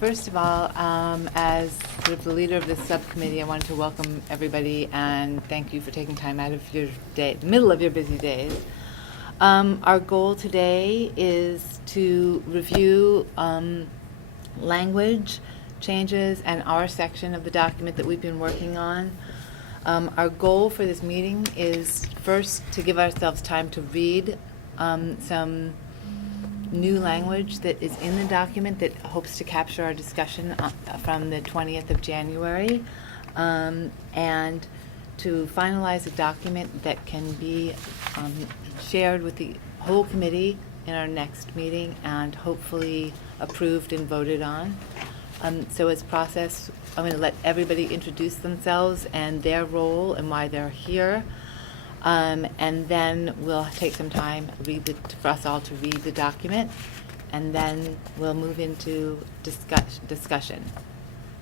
First of all, as sort of the leader of this subcommittee, I wanted to welcome everybody and thank you for taking time out of your day, middle of your busy days. Our goal today is to review language changes and our section of the document that we've been working on. Our goal for this meeting is first to give ourselves time to read some new language that is in the document that hopes to capture our discussion from the 20th of January, and to finalize a document that can be shared with the whole committee in our next meeting and hopefully approved and voted on. So as process, I'm going to let everybody introduce themselves and their role and why they're here. And then we'll take some time for us all to read the document, and then we'll move into discussion.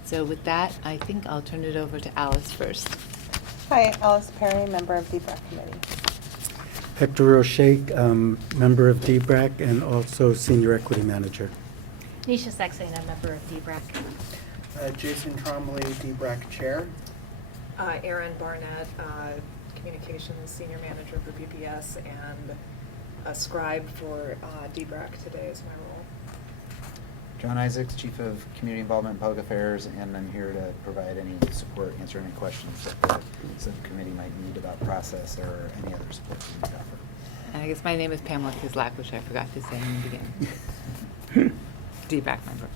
So with that, I think I'll turn it over to Alice first. Hi, Alice Perry, member of DBRAC Committee. Hector Roche, member of DBRAC and also Senior Equity Manager. Nisha Saxena, member of DBRAC. Jason Trombley, DBRAC Chair. Erin Barnett, Communications Senior Manager for PPS and a scribe for DBRAC today is my role. John Isaacs, Chief of Community Involvement and Public Affairs, and I'm here to provide any support, answer any questions that the subcommittee might need about process or any other support we might offer. And I guess my name is Pamela Kislak, which I forgot to say in the beginning. DBRAC member.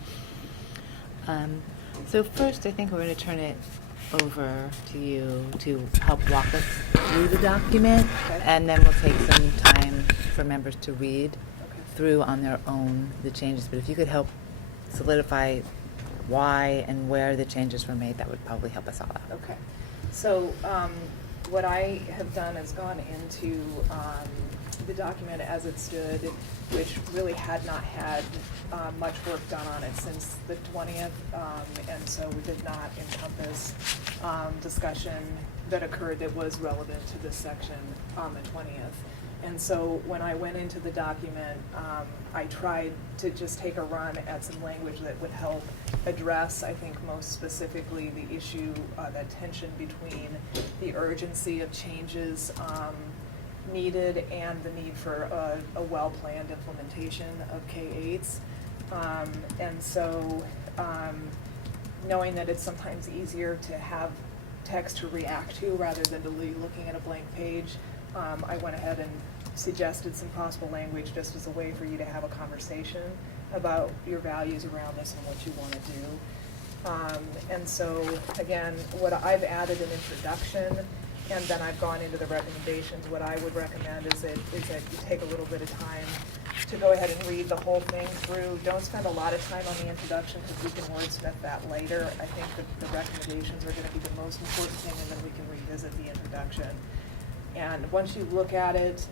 So first, I think we're going to turn it over to you to help walk us through the document, Okay. and then we'll take some time for members to read through on their own the changes. But if you could help solidify why and where the changes were made, that would probably help us all out. Okay. So what I have done is gone into the document as it stood, which really had not had much work done on it since the 20th, and so we did not encompass discussion that occurred that was relevant to this section on the 20th. And so when I went into the document, I tried to just take a run at some language that would help address, I think most specifically, the issue, that tension between the urgency of changes needed and the need for a well-planned implementation of K-8s. And so knowing that it's sometimes easier to have text to react to rather than to be looking at a blank page, I went ahead and suggested some possible language just as a way for you to have a conversation about your values around this and what you want to do. And so, again, what I've added an introduction, and then I've gone into the recommendations. What I would recommend is that you take a little bit of time to go ahead and read the whole thing through. Don't spend a lot of time on the introduction because we can wordsmith that later. I think that the recommendations are going to be the most important thing, and then we can revisit the introduction. And once you look at it,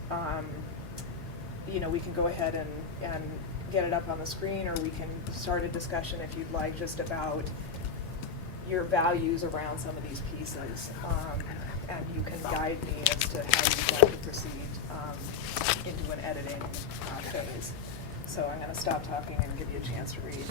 we can go ahead and get it up on the screen, or we can start a discussion if you'd like just about your values around some of these pieces. And you can guide me as to how you'd like to proceed into an editing phase. So I'm going to stop talking and give you a chance to read.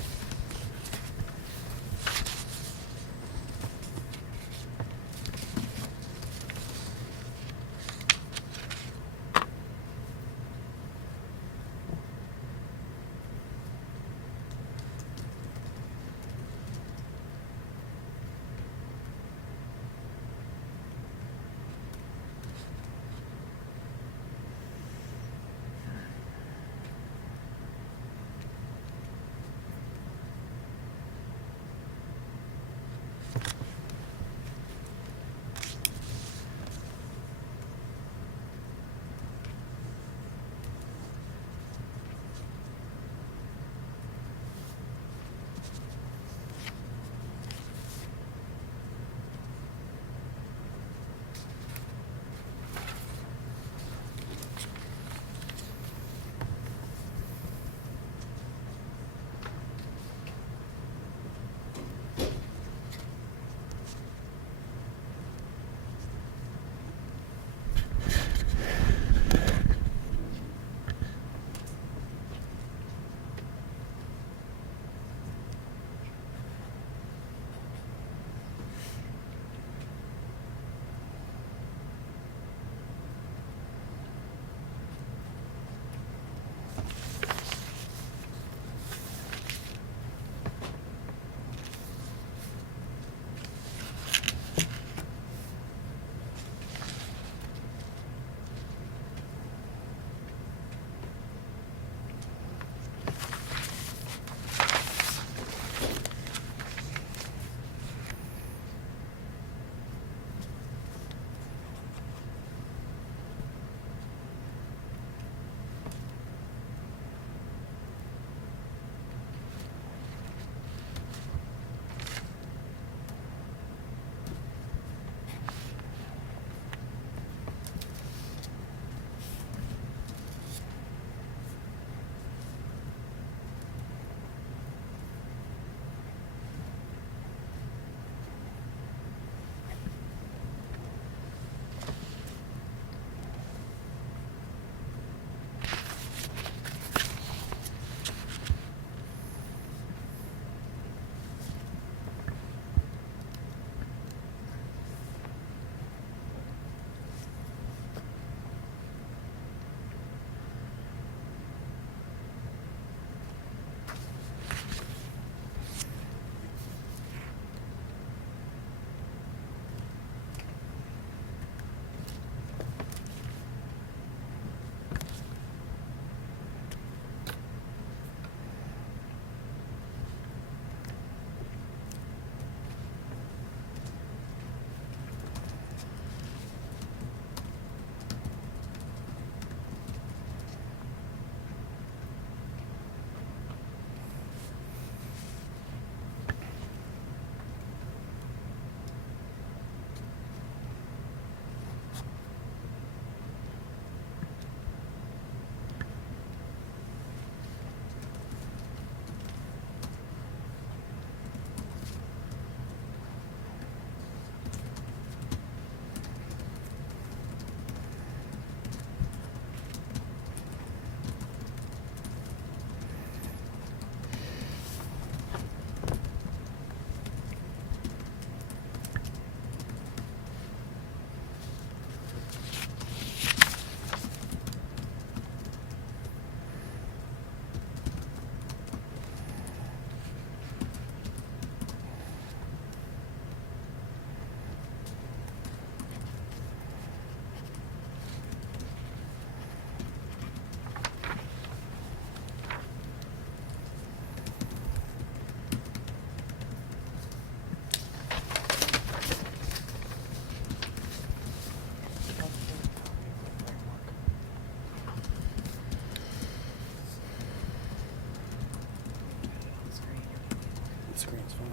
screen's fine.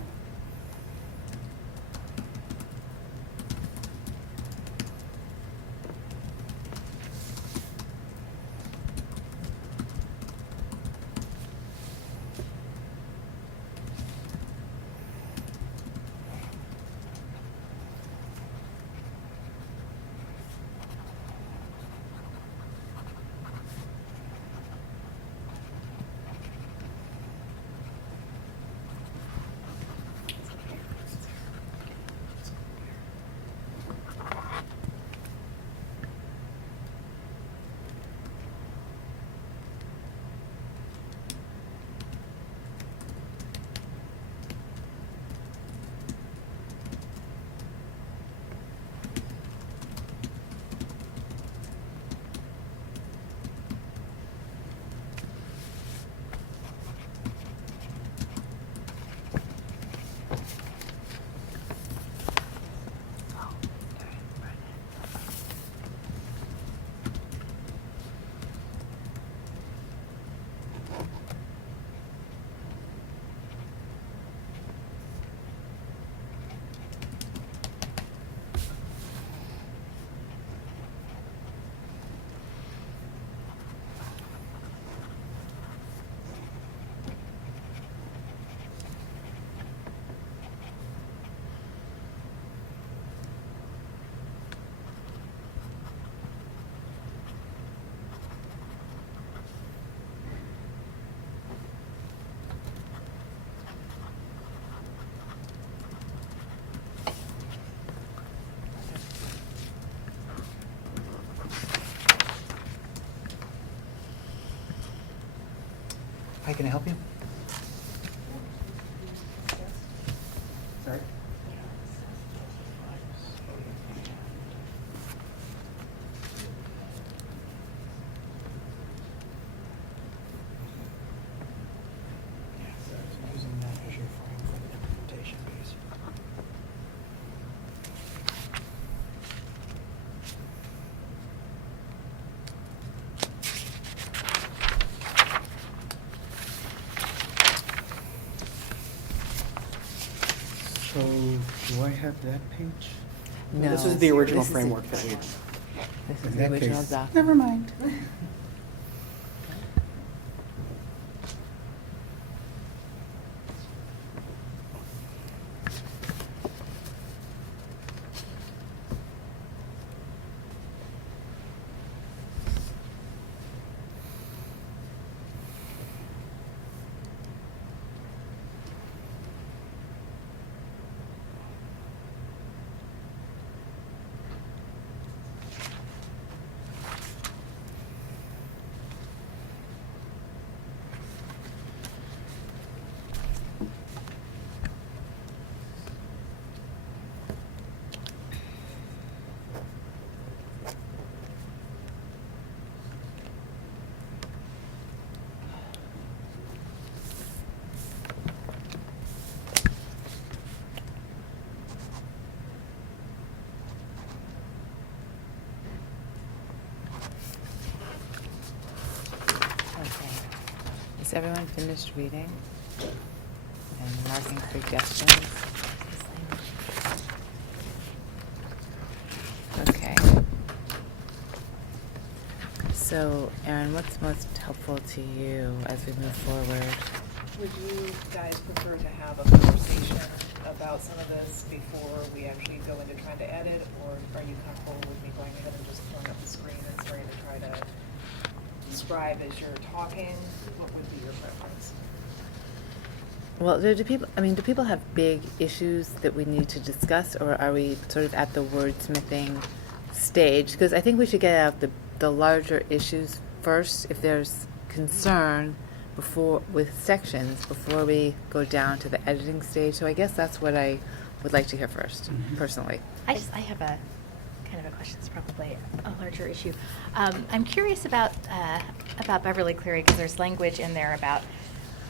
Hi, can I help you? Sorry? Using that as your frame for the implementation piece. So, do I have that page? No. This is the original This is framework that we. This is In the that original case- document. Never mind. Okay. Is everyone finished reading and marking suggestions? Okay. So, Erin, what's most helpful to you as we move forward? Would you guys prefer to have a conversation about some of this before we actually go into trying to edit, or are you comfortable with me going ahead and just throwing up the screen and starting to try to describe as you're talking? What would be your preference? Well, do people have big issues that we need to discuss, or are we sort of at the wordsmithing stage? Because I think we should get out the larger issues first, if there's concern with sections, before we go down to the editing stage. So I guess that's what I would like to hear first, personally. I have a kind of a question. It's probably a larger issue. I'm curious about Beverly Cleary, because there's language in there about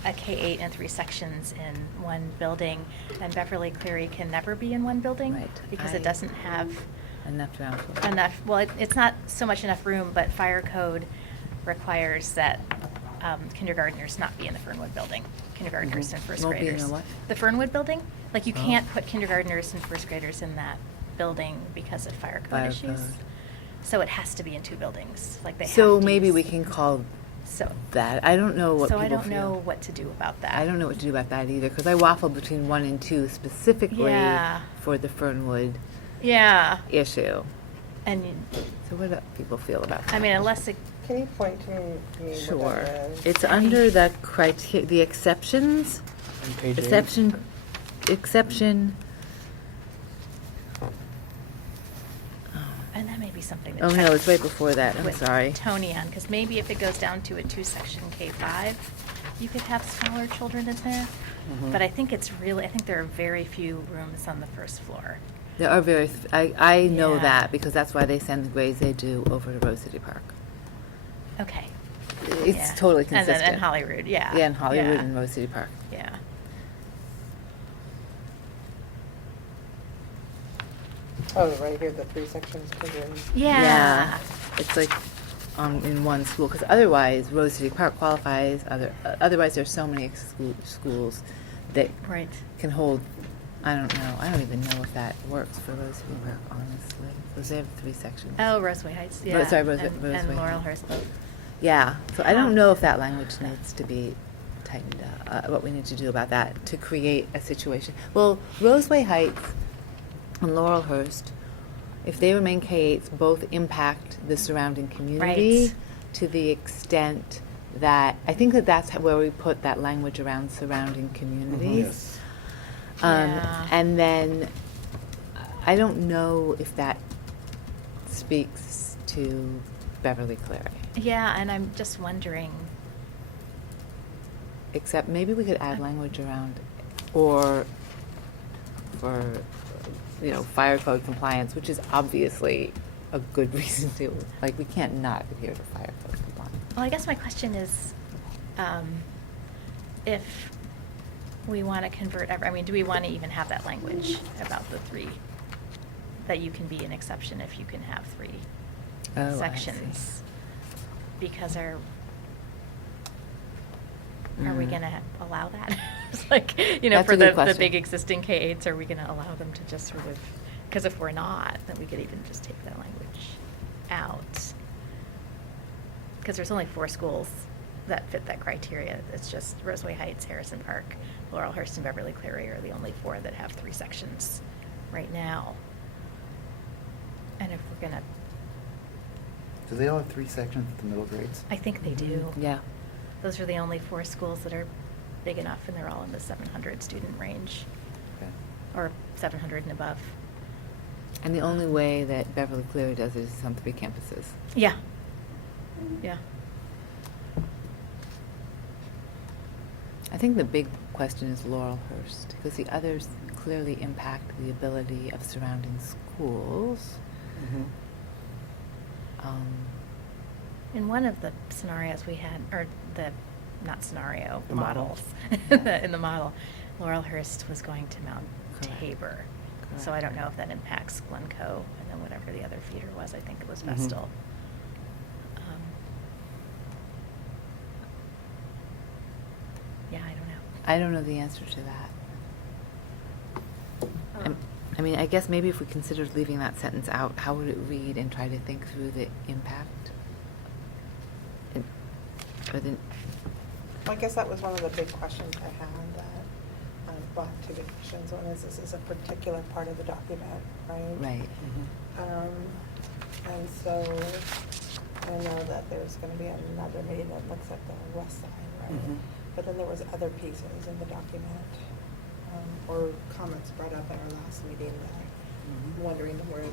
a K-8 and 3 sections in one building, and Beverly Cleary can never be in one building, Right. because it doesn't have Enough room for enough. Well, it's not so much enough room, but fire code requires that kindergartners not be in the Fernwood building, kindergartners Mhm. and first Won't be in graders. the what? The Fernwood building, like you Oh. can't put kindergartners and first graders in that building because of fire code Fire issues. code. So it has to be in two buildings, like they have So to maybe use- we can call So, that, I don't know what so people I don't feel. know what to do about that. I don't know what to do about that either, because I waffled between 1 and 2 specifically Yeah. for the Fernwood Yeah, issue. and, So what do people feel about that? I mean, unless it, Can you point to me Sure. what that is? It's under the the exceptions. On page 8. Exception. and that may be something to Oh, check. no, it's right before that, I'm with sorry. Tony on, because maybe if it goes down to a two-section K-5, you could have smaller children in there. Mhm. But I think there are very few rooms on the first floor. There are I know Yeah. that, because that's why they send the grades they do over to Rose City Park. Okay. It's Yeah. totally And consistent. then, and Holyrood, yeah. Yeah, in Hollywood Yeah. and Rose City Park. Yeah. Oh, right here, the 3 sections per room. Yeah. It's like in one school, because otherwise Rose City Park qualifies. Otherwise, there's so many schools that Right. can hold. I don't know. I don't even know if that works for Rose City Park, honestly, because they have 3 sections. Oh, Roseway Heights, yeah. sorry, And Roseway Laurelhurst Heights. both. Yeah. So I don't Huh. know if that language needs to be tightened up. What we need to do about that to create a situation. Well, Roseway Heights and Laurelhurst, if they remain K-8s, both impact the surrounding community Right. to the extent that I think that's where we put that language around surrounding communities. Yes. Yeah. And then I don't know if that speaks to Beverly Cleary. Yeah, and I'm just wondering, Except maybe we could add language around, or for, fire code compliance, which is obviously a good reason to, like, we can't not adhere to fire code compliance. well, I guess my question is, if we want to convert, do we want to even have that language about the 3, that you can be an exception if you can have 3 Oh, I see. sections? Because are we Mm. going to allow that? It's like, That's for a good the question. big existing K-8s, are we going to allow them to just sort of, because if we're not, then we could even just take that language out. Because there's only 4 schools that fit that criteria. It's just Roseway Heights, Harrison Park, Laurelhurst, and Beverly Cleary are the only 4 that have 3 sections right now. And if we're going to, Do they all have 3 sections at the middle grades? I think they do. Yeah. Those are the only 4 schools that are big enough, and they're all in the 700 student range, Okay. or 700 and above. And the only way that Beverly Cleary does it is on 3 campuses. Yeah. Yeah. I think the big question is Laurelhurst, because the others clearly impact the ability of surrounding schools. Mhm. In one of the scenarios we had, or not scenario, The model. models, in the model, Laurelhurst was going to Mount Correct. Tabor. So I don't know if that impacts Glencoe, and then whatever the other feeder was, I think it was Mhm. Vestal. Yeah, I don't know. I don't know the answer to that. I mean, I guess maybe if we considered leaving that sentence out, how would it read, and try to think through the impact? Or the, I guess that was one of the big questions I had that brought to the questions. One is, this is a particular part of the document, right? right. And so I know that there's going to be another meeting that looks at the west side, right? Mhm. But then there was other pieces in the document, or comments brought up at our last meeting that I'm wondering where,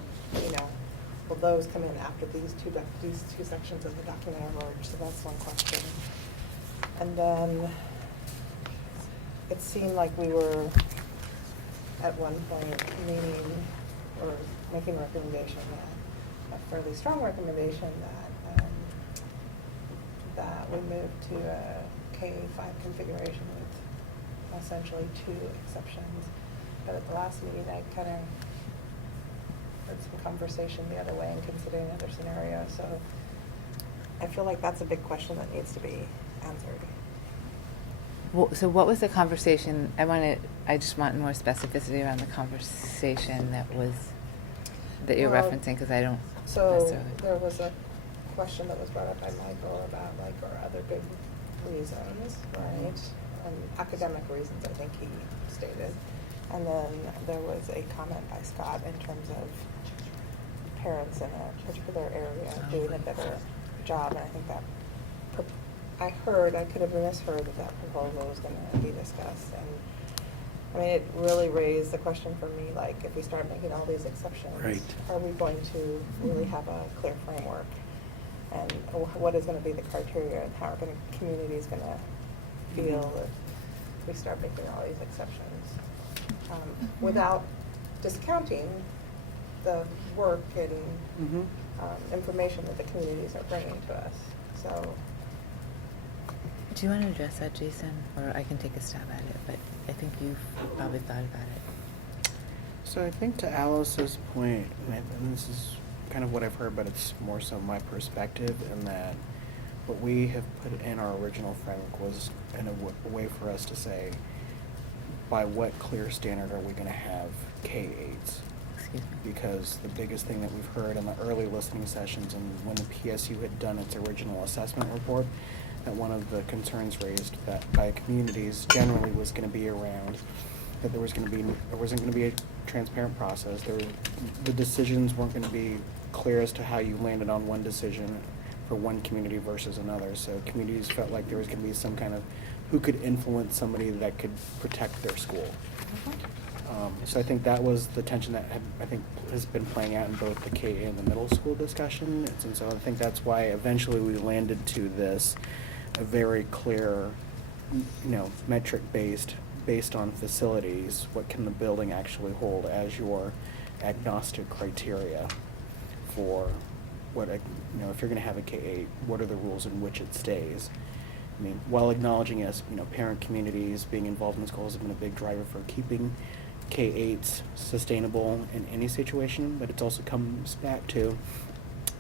will those come in after these two sections of the document are merged? So that's one question. And then it seemed like we were at one point meeting or making a recommendation, a fairly strong recommendation that we move to a K-5 configuration with essentially 2 exceptions. But at the last meeting, I kind of heard some conversation the other way and considering other scenarios. So I feel like that's a big question that needs to be answered. So what was the conversation? I just want more specificity around the conversation that you're Well, referencing, because I don't So necessarily. there was a question that was brought up by Michael about like our other big reasons, right? Academic reasons, I think he stated. And then there was a comment by Scott in terms of parents in a particular area doing a better job, and I think that, I could have misheard that proposal was gonna be discussed, and, I mean, it really raised the question for me, like, if we start making all these exceptions, Right. are we going to really have a clear framework? And what is gonna be the criteria, and how are communities gonna feel if we start making all these exceptions? Without discounting the work and Mhm. information that the communities are bringing to us, so. Do you want to address that, Jason, or I can take a stab at it? But I think you've probably thought about it. So I think to Alice's point, and this is kind of what I've heard, but it's more so my perspective, in that what we have put in our original framework was in a way for us to say, by what clear standard are we going to have K-8s? Excuse me. Because the biggest thing that we've heard in the early listening sessions and when the PSU had done its original assessment report, that one of the concerns raised that by communities generally was going to be around that there wasn't going to be a transparent process. The decisions weren't going to be clear as to how you landed on one decision for one community versus another. So communities felt like there was going to be some kind of who could influence somebody that could protect their school. So I think that was the tension that has been playing out in both the K and the middle school discussion. And so I think that's why eventually we landed to this, a very clear, metric based on facilities. What can the building actually hold as your agnostic criteria for what, if you're going to have a K-8, what are the rules in which it stays? I mean, while acknowledging as, parent communities being involved in the schools has been a big driver for keeping K-8s sustainable in any situation, but it also comes back to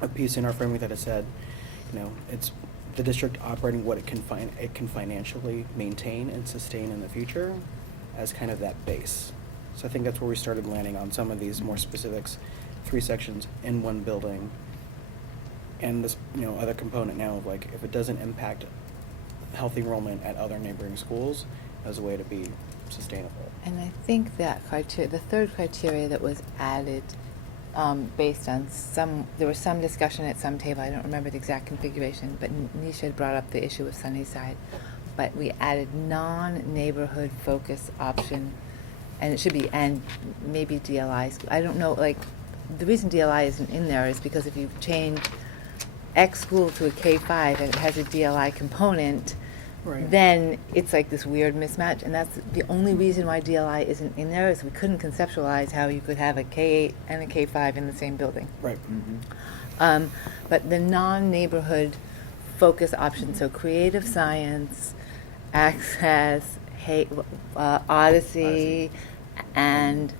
a piece in our framework that has said, it's the district operating what it can financially maintain and sustain in the future as kind of that base. So I think that's where we started landing on some of these more specifics, 3 sections in one building, and this other component now of like if it doesn't impact health enrollment at other neighboring schools as a way to be sustainable. And I think that criteria, the third criteria that was added based on there was some discussion at some table, I don't remember the exact configuration, but Nisha had brought up the issue with Sunnyside, but we added non-neighborhood focus option, and it should be, and maybe DLI, I don't know, like, the reason DLI isn't in there is because if you change X school to a K-5 and it has a DLI component, Right. then it's like this weird mismatch, and that's the only reason why DLI isn't in there is we couldn't conceptualize how you could have a K-8 and a K-5 in the same building. Right. But the non-neighborhood focus option, so creative science, access, Odyssey, and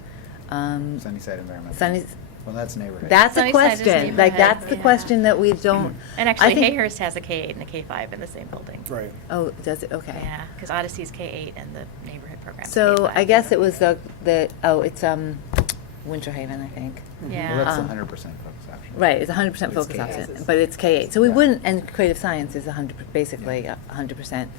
Sunnyside environmental. Well, that's neighborhood. That's a Sunnyside is question. Like, that's the neighborhood, question that we don't. And I actually, think- Hayhurst has a K-8 and a K-5 in the same building. Right. Oh, does it? Okay. Yeah, because Odyssey's K-8 and the neighborhood program. So I guess it was it's Winter Haven, I think. Yeah. Well, that's Um, 100% focus option. Right, it's 100% It's focus K8. option, but it's K-8. So we Yeah. wouldn't, and creative science is basically 100%.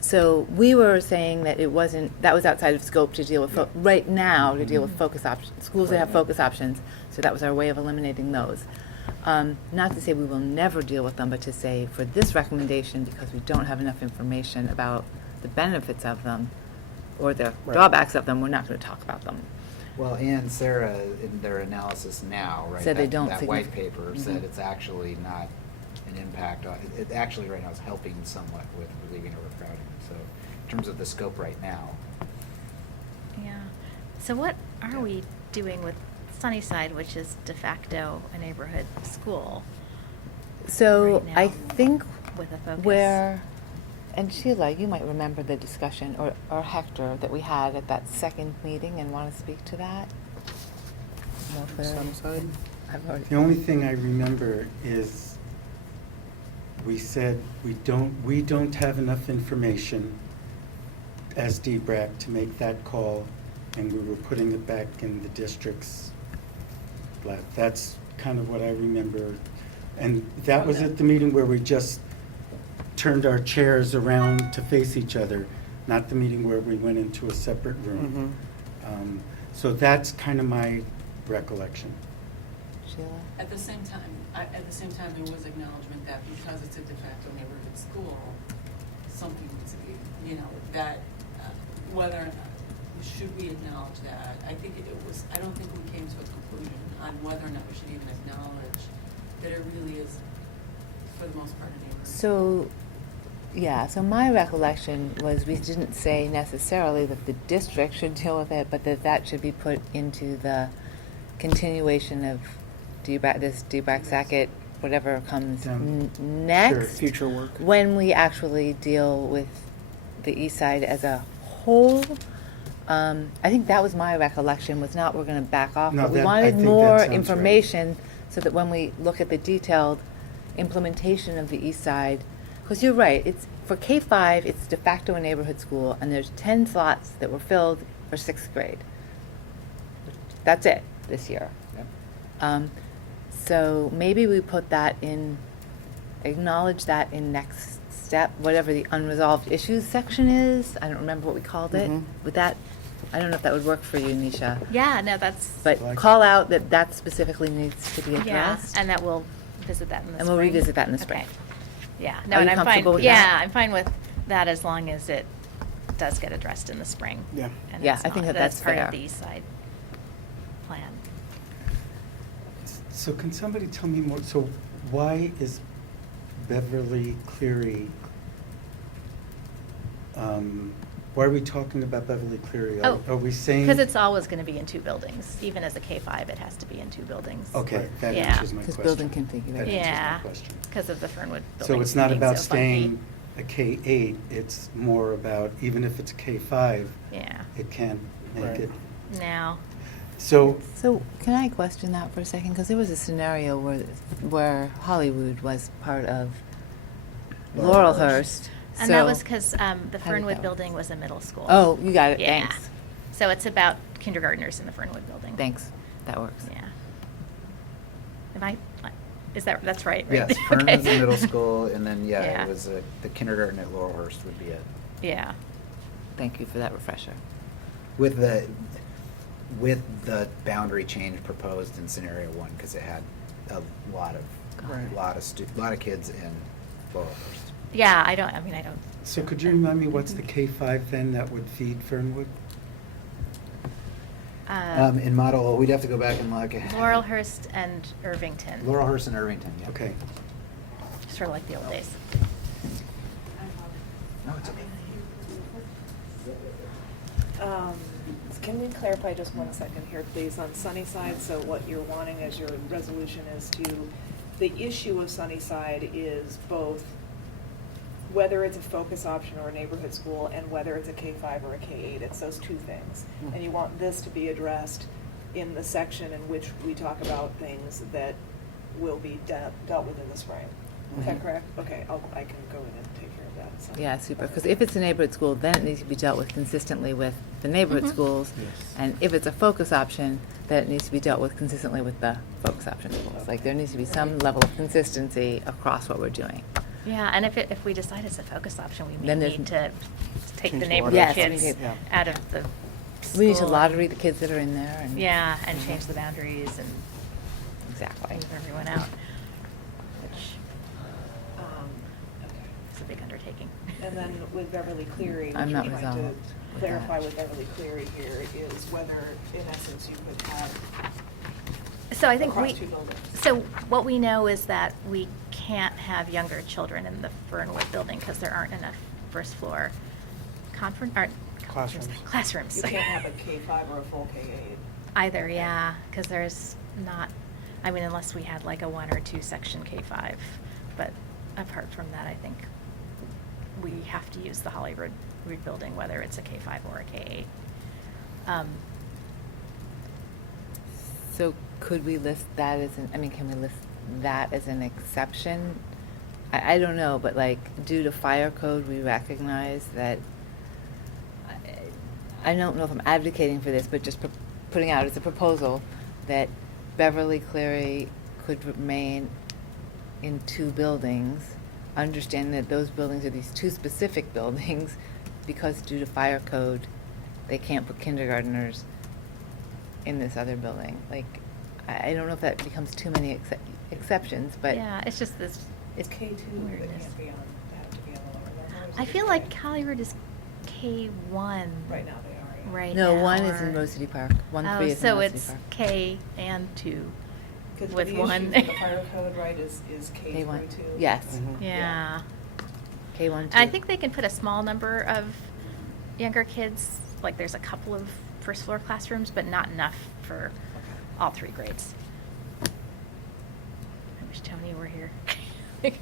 So we were saying that that was outside of scope to deal with, right now, to deal with focus options, schools that have focus options. So that was our way of eliminating those. Not to say we will never deal with them, but to say for this recommendation, because we don't have enough information about the benefits of them or the Right. drawbacks of them, we're not going to talk about them. Well, and Sarah, in their analysis now, right? Said they that- don't That white significant- paper said Mhm. it's actually not an impact on, it actually right now is helping somewhat with relieving overcrowding. So in terms of the scope right now, Yeah. So what are we doing with Sunnyside, which is de facto a neighborhood school? So Right I now, think with a focus. where, and Sheila, you might remember the discussion, or Hector, that we had at that second meeting and want to speak to that? More clearly? Sunnyside? I've already. The only thing I remember is we said we don't have enough information as DBRAC to make that call, and we were putting it back in the district's lap. That's kind of what I remember. And that was at the meeting where we just turned our chairs around to face each other, not the meeting where we went into a separate room. So that's kind of my recollection. Sheila? At the same time, there was acknowledgement that because it's a de facto neighborhood school, something needs to be, that, whether or not, should we acknowledge that? I think I don't think we came to a conclusion on whether or not we should even acknowledge that it really is, for the most part, a neighborhood. So, yeah, so my recollection was we didn't say necessarily that the district should deal with it, but that should be put into the continuation of this DBRAC Sackett, whatever comes next. Future work. When we actually deal with the east side as a whole. I think that was my recollection, was not we're going to back off, No, but we I wanted think more that sounds right. information so that when we look at the detailed implementation of the east side, because you're right, it's for K-5, it's de facto a neighborhood school, and there's 10 slots that were filled for 6th grade. That's it this year. Yep. So maybe we put that in, acknowledge that in next step, whatever the unresolved issues section is. I don't remember what we called it. With that, I don't know if that would work for you, Nisha. Yeah, no, that's, But Like- call out that specifically needs to be yeah, addressed. and that we'll visit that in the spring. And we'll revisit that in the spring. Okay. Yeah, Are no, you and I'm fine, comfortable with yeah, that? I'm fine with that as long as it does get addressed in the spring. Yeah. And Yeah, it's I think not- that's part fair. of the east side plan. So can somebody tell me more, so why is Beverly Cleary, why are we talking about Beverly Cleary? Are- Oh, Are we saying? Because it's always going to be in 2 buildings. Even as a K-5, it has to be in 2 buildings. Okay, that Yeah. answers my Because question. building configuration. That answers my Yeah, question. because of the Fernwood So building. it's not being about so funky. staying a K-8, it's more about, even if it's a K-5, Yeah, it can't make Right. it. now, So, So can I question that for a second? Because there was a scenario where Hollywood was part of Laurelhurst. and that So- was because the How did Fernwood that building was a middle school. Oh, you got it, Yeah. thanks. So it's about kindergartners in the Fernwood building. Thanks, that works. Yeah. That's right, right? Yes, Okay. Fernwood's the middle school, and then, Yeah. it was the kindergarten at Laurelhurst would be it. Yeah, Thank you for that refresher. With the boundary change proposed in scenario 1, because it had a lot of kids in Laurelhurst. yeah, I don't. so could you remind me, what's the K-5 then that would feed Fernwood? In model, we'd have to go back and look. Laurelhurst and Irvington. Laurelhurst and Irvington, yeah. Okay. Sort of like the old days. No, it's okay. Can we clarify just 1 second here, please, on Sunnyside? So what you're wanting as your resolution is the issue of Sunnyside is both whether it's a focus option or a neighborhood school, and whether it's a K-5 or a K-8. It's those 2 things. And you want this to be addressed in the section in which we talk about things that will be dealt with in the spring. Is that correct? Okay, I can go in and take care of that. So- Yeah, super, because if it's a neighborhood school, then it needs to be dealt with consistently with the neighborhood Mhm. schools. Yes. And if it's a focus option, then it needs to be dealt with consistently with the focus option schools. Like, there needs to be some level of consistency across what we're doing. Yeah, and if we decide it's a focus option, we may Then there's- need to take Change the the neighborhood Yes, kids we- yeah. out of the We need to school. lottery the kids that are in there and. Yeah, and change the boundaries and Exactly. move everyone out, which Okay. is a big undertaking. And then with Beverly Cleary, what I'm you're not trying to resolved with clarify that. with Beverly Cleary here is whether, in essence, you could have So I think across 2 buildings. so what we know is that we can't have younger children in the Fernwood building because there aren't enough first floor classrooms. You can't have a K-5 or a full K-8. Either, yeah, because there's not, unless we had like a 1 or 2 section K-5. But apart from that, I think we have to use the Hollywood building, whether it's a K-5 or a K-8. So could we list that as can we list that as an exception? I don't know, but like due to fire code, we recognize that, I don't know if I'm advocating for this, but just putting out as a proposal that Beverly Cleary could remain in 2 buildings, understanding that those buildings are these 2 specific buildings, because due to fire code, they can't put kindergartners in this other building. Like, I don't know if that becomes too many exceptions, but. Yeah, it's just this, It's K2 that weirdness. can't be on, have to be on the lower level. or is I it feel K? like Hollywood is K1. Right now they are, yeah. Right No, now, 1 is or- in Rose City Park, 1-3 Oh, is in so Rose City it's Park. K and 2 Because with the 1. issue for the fire code, right, is K through K1, 2. yes. Mhm. Yeah. K1, 2. I think they can put a small number of younger kids, like there's a couple of first floor classrooms, but not enough for all 3 grades. I wish Tony were here. Could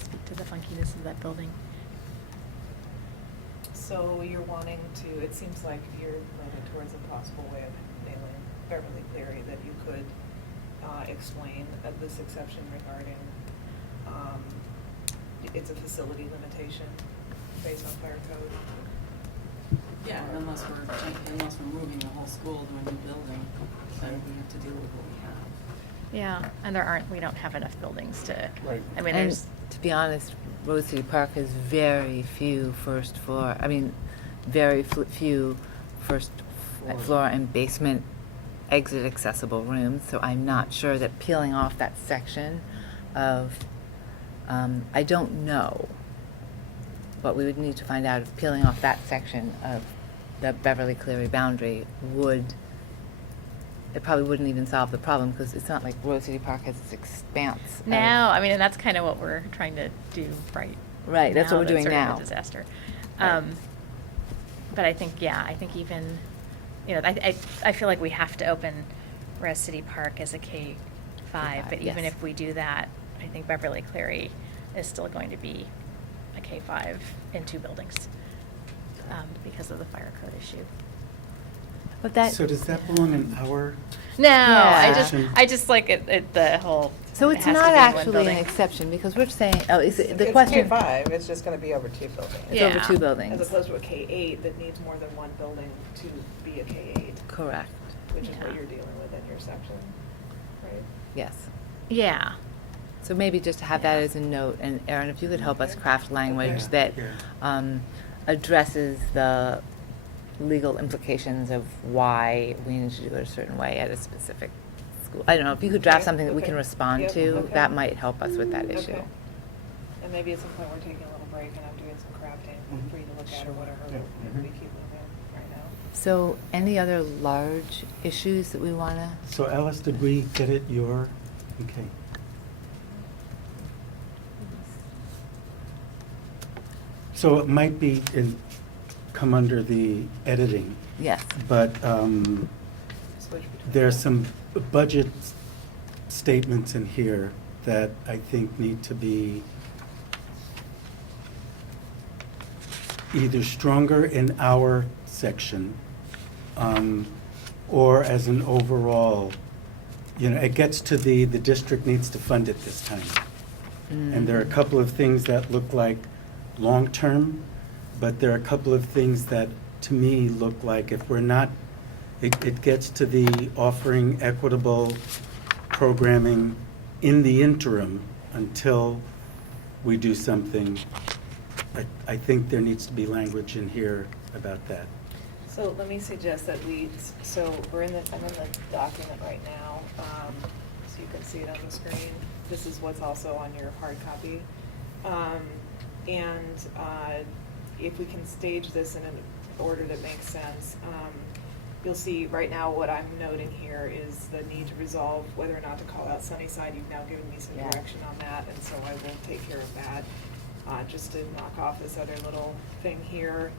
speak to the funkiness of that building. So you're wanting to, it seems like you're moving towards a possible way of nailing Beverly Cleary, that you could explain this exception regarding, it's a facility limitation based on fire code. Yeah, unless we're moving the whole school to a new building, then we have to deal with what we have. Yeah, and we don't have enough buildings to, Right. I mean, And there's, to be honest, Rose City Park has very few first floor, I mean, very few first floor and basement exit accessible rooms, so I'm not sure that peeling off that section of, I don't know, but we would need to find out if peeling off that section of the Beverly Cleary boundary it probably wouldn't even solve the problem, because it's not like Rose City Park has this expanse. no, I mean, and that's kind of what we're trying to do Right, that's what we're doing sort of now. a disaster. Right. But I think even, I feel like we have to open Rose City Park as a K5, but even yes. if we do that, I think Beverly Cleary is still going to be a K5 in 2 buildings, because of the fire code issue. But that. So does that belong in our, No, Yeah. I just like it the whole. So it it's has to not be in one actually an building. exception, because we're saying, oh, is it, the It's question. K5, it's just gonna be over 2 buildings. It's over Yeah. 2 buildings. As opposed to a K8 that needs more than one building to be a K8, Correct, which is what Yeah. you're dealing with in your section, right? yes. Yeah. So maybe just to have that Yeah. as a note, and Erin, if you could help us craft language Okay. that Yeah. addresses the legal implications of why we need to do it a certain way at a specific school. I don't know, if you could draft Okay, something that we okay. can respond Yep, to, okay. that might help us with that issue. Okay. And maybe at some point we're taking a little break and I'm doing some crafting for you to look at or whatever, Yeah. if we keep moving right now. So any other large issues that we want to? so Alice, did we get it, okay. So it might be come under the editing, Yes. but Switch between there's them. some budget statements in here that I think need to be either stronger in our section, or as an overall, it gets to the district needs to fund it this time. And there are a couple of things that look like long-term, but there are a couple of things that, to me, look like if we're not, it gets to the offering equitable programming in the interim until we do something. I think there needs to be language in here about that. So let me suggest that so I'm in the document right now, so you can see it on the screen. This is what's also on your hard copy. And if we can stage this in an order that makes sense, you'll see right now what I'm noting here is the need to resolve whether or not to call out Sunnyside. You've now given me some Yeah. direction on that, and so I will take care of that. Just to knock off this other little thing here,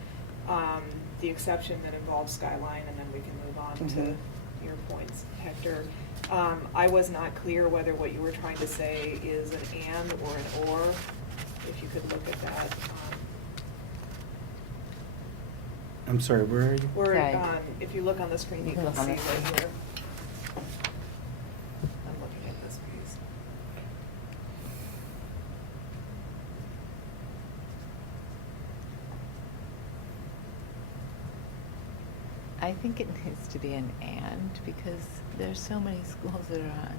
the exception that involves Skyline, and then we can move on to your points, Hector. I was not clear whether what you were trying to say is an and or an or. If you could look at that. I'm sorry, where are you? Okay. If you look on the screen, You you can can look on see the right screen. here. I'm looking at this piece. I think it needs to be an and, because there's so many schools that are on,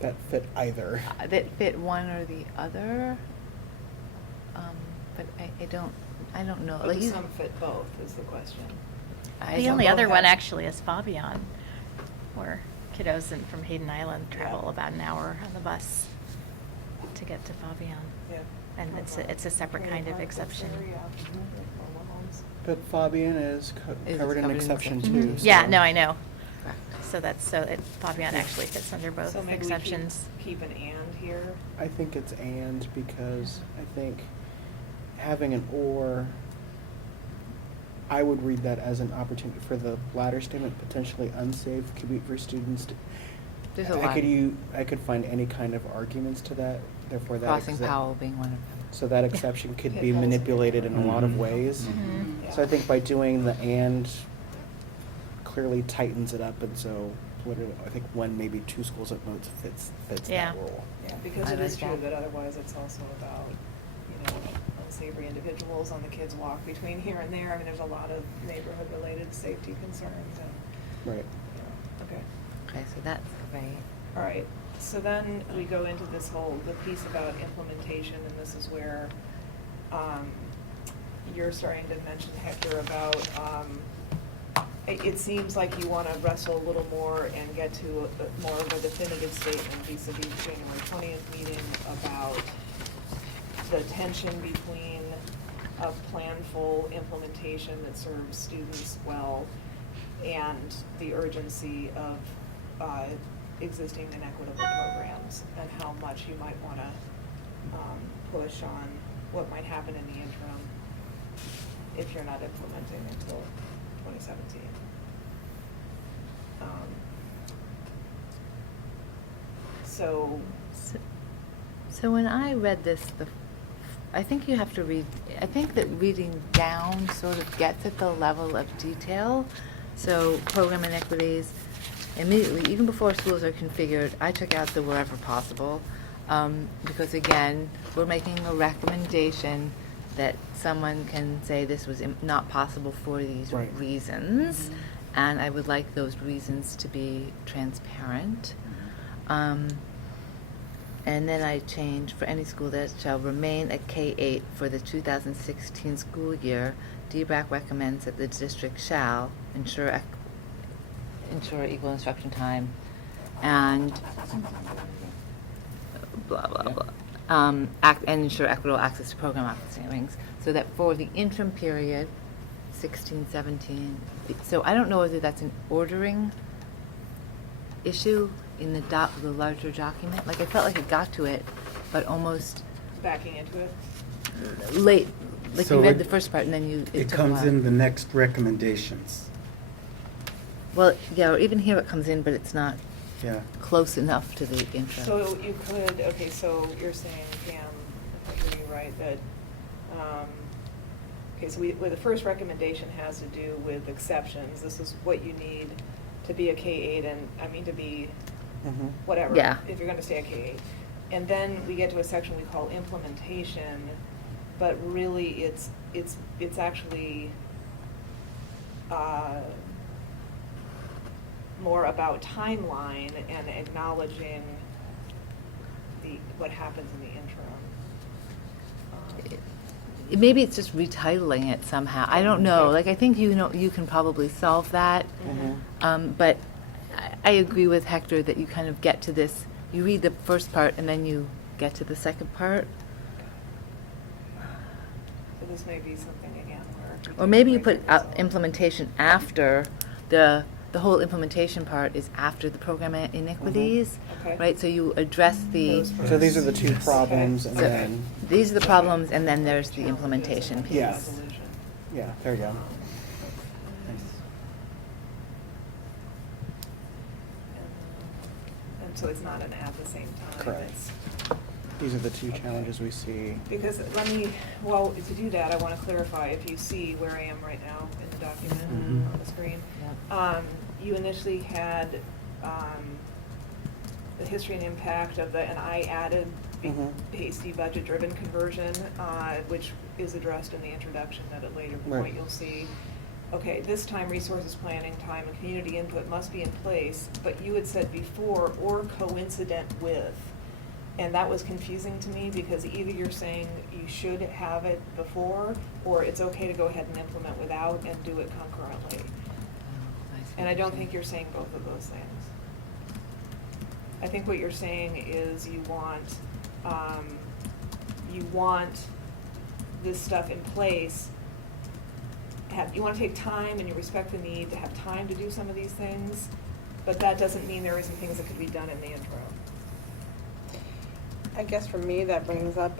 That fit either. that fit one or the other. But I don't know. But Like do you- some fit both is the question. I The don't only know other how- one actually is Fabian, where kiddos from Hayden Island travel Yeah. about an hour on the bus to get to Fabian. Yeah. And it's a separate kind of exception. But Fabian is Is covered in covered in exception exception. too. Mhm. Yeah, so- no, I know. Correct. Fabian actually fits under both So maybe exceptions. we keep an and here. I think it's and because I think having an or, I would read that as an opportunity for the latter statement, potentially unsafe commute for students. There's a lot. I could find any kind of arguments to that, therefore that. Crossing Powell being one of them. So that exception could be Pitfalls in manipulated in a lot of Mhm. ways. Mhm. So I think by doing the and clearly tightens it up, and so I think one, maybe two schools at most fits Yeah. that rule. Yeah, because I it is like true that. that otherwise it's also about, unsavory individuals on the kids' walk between here and there. I mean, there's a lot of neighborhood-related safety concerns and, Right. okay. Okay, so that's right. All right, so then we go into the piece about implementation, and this is where you're starting to mention, Hector, about, it seems like you want to wrestle a little more and get to more of a definitive statement vis-a-vis the January 20th meeting about the tension between a planful implementation that serves students well and the urgency of existing and equitable programs, and how much you might want to push on what might happen in the interim if you're not implementing until 2017. So, So when I read this, I think you have to read, I think that reading down sort of gets at the level of detail. So program inequities, immediately, even before schools are configured, I took out the wherever possible. Because again, we're making a recommendation that someone can say this was not possible for these Right. reasons. And I would like those reasons to be transparent. And then I changed, for any school that shall remain at K-8 for the 2016 school year, DBRAC recommends that the district shall ensure equal instruction time and blah, blah, Yeah. blah. And ensure equitable access to program offerings, so that for the interim period, 16, 17, so I don't know whether that's an ordering issue in the larger document. Like, I felt like it got to it, but almost backing into it. late. Like, So you read it- the first part and then It took a comes while. in the next recommendations. Well, yeah, or even here it comes in, but it's not Yeah. close enough to the intro. So you could, okay, so you're saying, Pam, if I hear you right, that, okay, so well, the first recommendation has to do with exceptions. This is what you need to be a K-8 and, to be Mhm. whatever. Yeah. If you're gonna stay a K-8. And then we get to a section we call implementation, but really it's actually, more about timeline and acknowledging what happens in the interim. Maybe it's just retitling it somehow. I don't know. Like, I think you can probably solve that. Mhm. But I agree with Hector that you kind of get to this, you read the first part and then you get to the second part. So this may be something again where. Or maybe you put implementation after, the whole implementation part is after the program inequities, Okay. right? So you address the, Those So these are the two Yes. problems, and So then, these are the problems, and then there's the implementation piece. Yeah. Resolution. yeah, there you go. And so it's not an at the same time. Correct. It's- These are the two challenges we see. Because to do that, I want to clarify, if you see where I am right now in the document Mhm. on the screen. Yep. You initially had the history and impact of and I added Mhm. hasty budget-driven conversion, which is addressed in the introduction at a later point, Right. you'll see. okay, this time resources planning time and community input must be in place, but you had said before or coincident with. And that was confusing to me because either you're saying you should have it before, or it's okay to go ahead and implement without and do it concurrently. And I don't think you're saying both of those things. I think what you're saying is you want this stuff in place. You want to take time and you respect the need to have time to do some of these things, but that doesn't mean there isn't things that could be done in the interim. I guess for me, that brings up,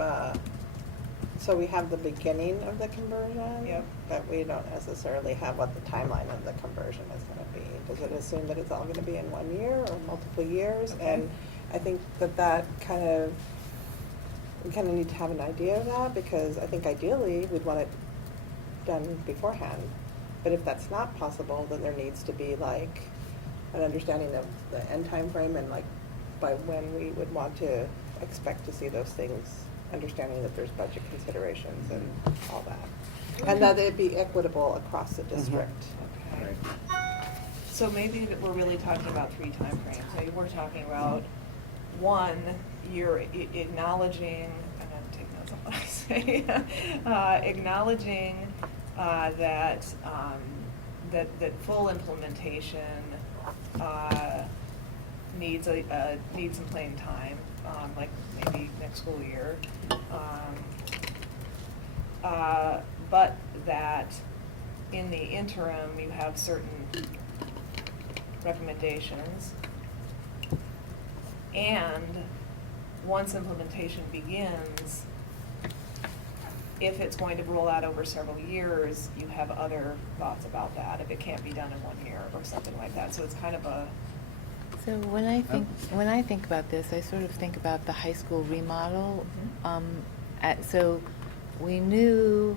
so we have the beginning of the conversion. Yep. But we don't necessarily have what the timeline of the conversion is gonna be. Does it assume that it's all gonna be in 1 year or multiple years? Okay. And I think we kind of need to have an idea of that, because I think ideally, we'd want it done beforehand. But if that's not possible, then there needs to be like an understanding of the end time frame and like by when we would want to expect to see those things, understanding that there's budget considerations and all that. And that it'd be equitable across the district. Okay. Right. So maybe that we're really talking about 3 timeframes. So we're talking about, one, you're acknowledging, I'm gonna take notes on what I say, acknowledging that full implementation needs some playing time, like maybe next school year. But that in the interim, you have certain recommendations. And once implementation begins, if it's going to roll out over several years, you have other thoughts about that, if it can't be done in 1 year or something like that. So it's kind of a, So when I think about this, I sort of think about the high school remodel. So we knew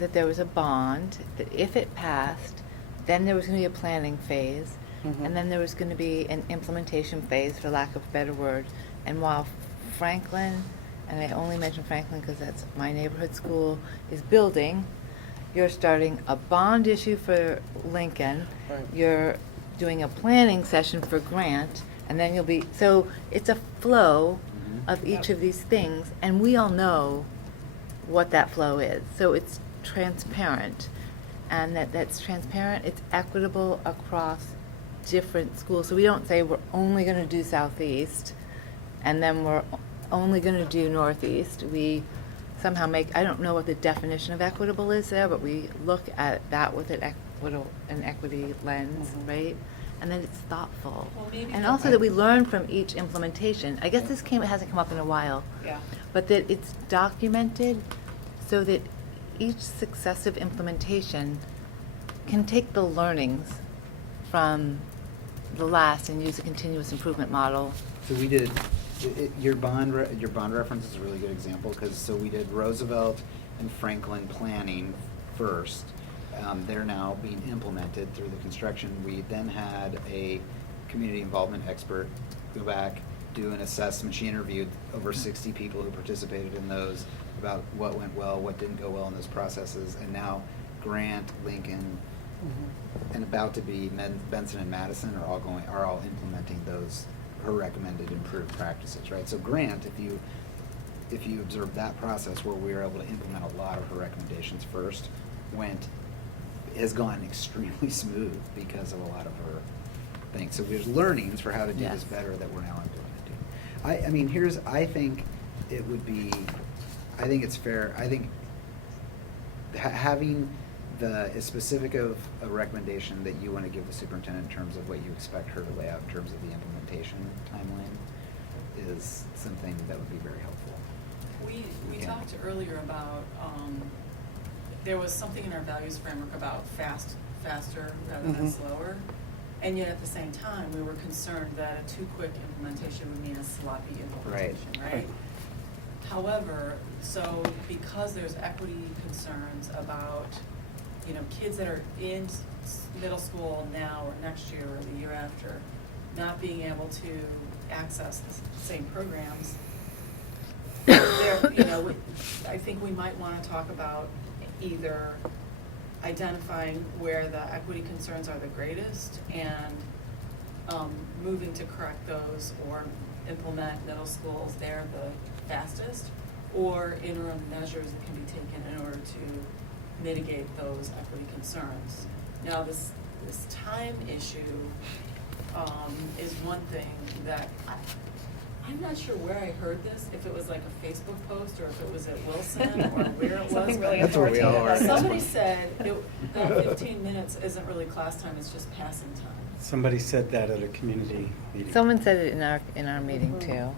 that there was a bond, that if it passed, then there was going to be a planning phase, and then there was going to be an implementation phase, for lack of a better word. And while Franklin, and I only mention Franklin because that's my neighborhood school, is building, you're starting a bond issue for Lincoln, Right. you're doing a planning session for Grant, and then you'll be, so it's a flow of each Yep. of these things, and we all know what that flow is. So it's transparent, and that's transparent, it's equitable across different schools. So we don't say we're only going to do Southeast, and then we're only going to do Northeast. We somehow make, I don't know what the definition of equitable is there, but we look at that with an equity lens, right? And then it's thoughtful. Well, maybe And the- also that we learn from each implementation. I guess hasn't come up in a while. yeah. But that it's documented so that each successive implementation can take the learnings from the last and use a continuous improvement model. So we did, your bond reference is a really good example, because so we did Roosevelt and Franklin planning first. They're now being implemented through the construction. We then had a community involvement expert go back, do an assessment. She interviewed over 60 people who participated in those about what went well, what didn't go well in those processes. And now Grant, Lincoln, and about to be Benson and Madison are all implementing those, her recommended improved practices, right? So Grant, if you observe that process where we were able to implement a lot of her recommendations first, has gone extremely smooth because of a lot of her things. So there's learnings for how to do Yes. this better that we're now implementing. I think it's fair. I think having a specific of a recommendation that you want to give the superintendent in terms of what you expect her to lay out in terms of the implementation timeline is something that would be very helpful. We Yeah. talked earlier about, there was something in our values framework about faster rather than slower. And yet at the same time, we were concerned that a too quick implementation would mean a sloppy implementation, right? However, so because there's equity concerns about, kids that are in middle school now or next year or the year after, not being able to access the same programs, I think we might want to talk about either identifying where the equity concerns are the greatest and moving to correct those or implement middle schools there the fastest, or interim measures that can be taken in order to mitigate those equity concerns. Now, this time issue is one thing that I'm not sure where I heard this, if it was like a Facebook post or if it was at Wilson or where it was. Something really That's where we all are. Somebody said that 15 minutes isn't really class time, it's just passing time. Somebody said that at a community meeting. Someone said it in our meeting too.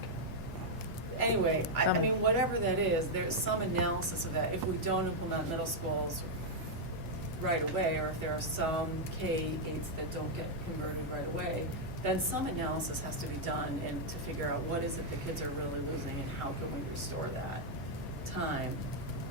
Anyway, I mean, whatever that is, there's some analysis of that. If we don't implement middle schools right away, or if there are some K-8s that don't get converted right away, then some analysis has to be done and to figure out what is it the kids are really losing and how can we restore that time.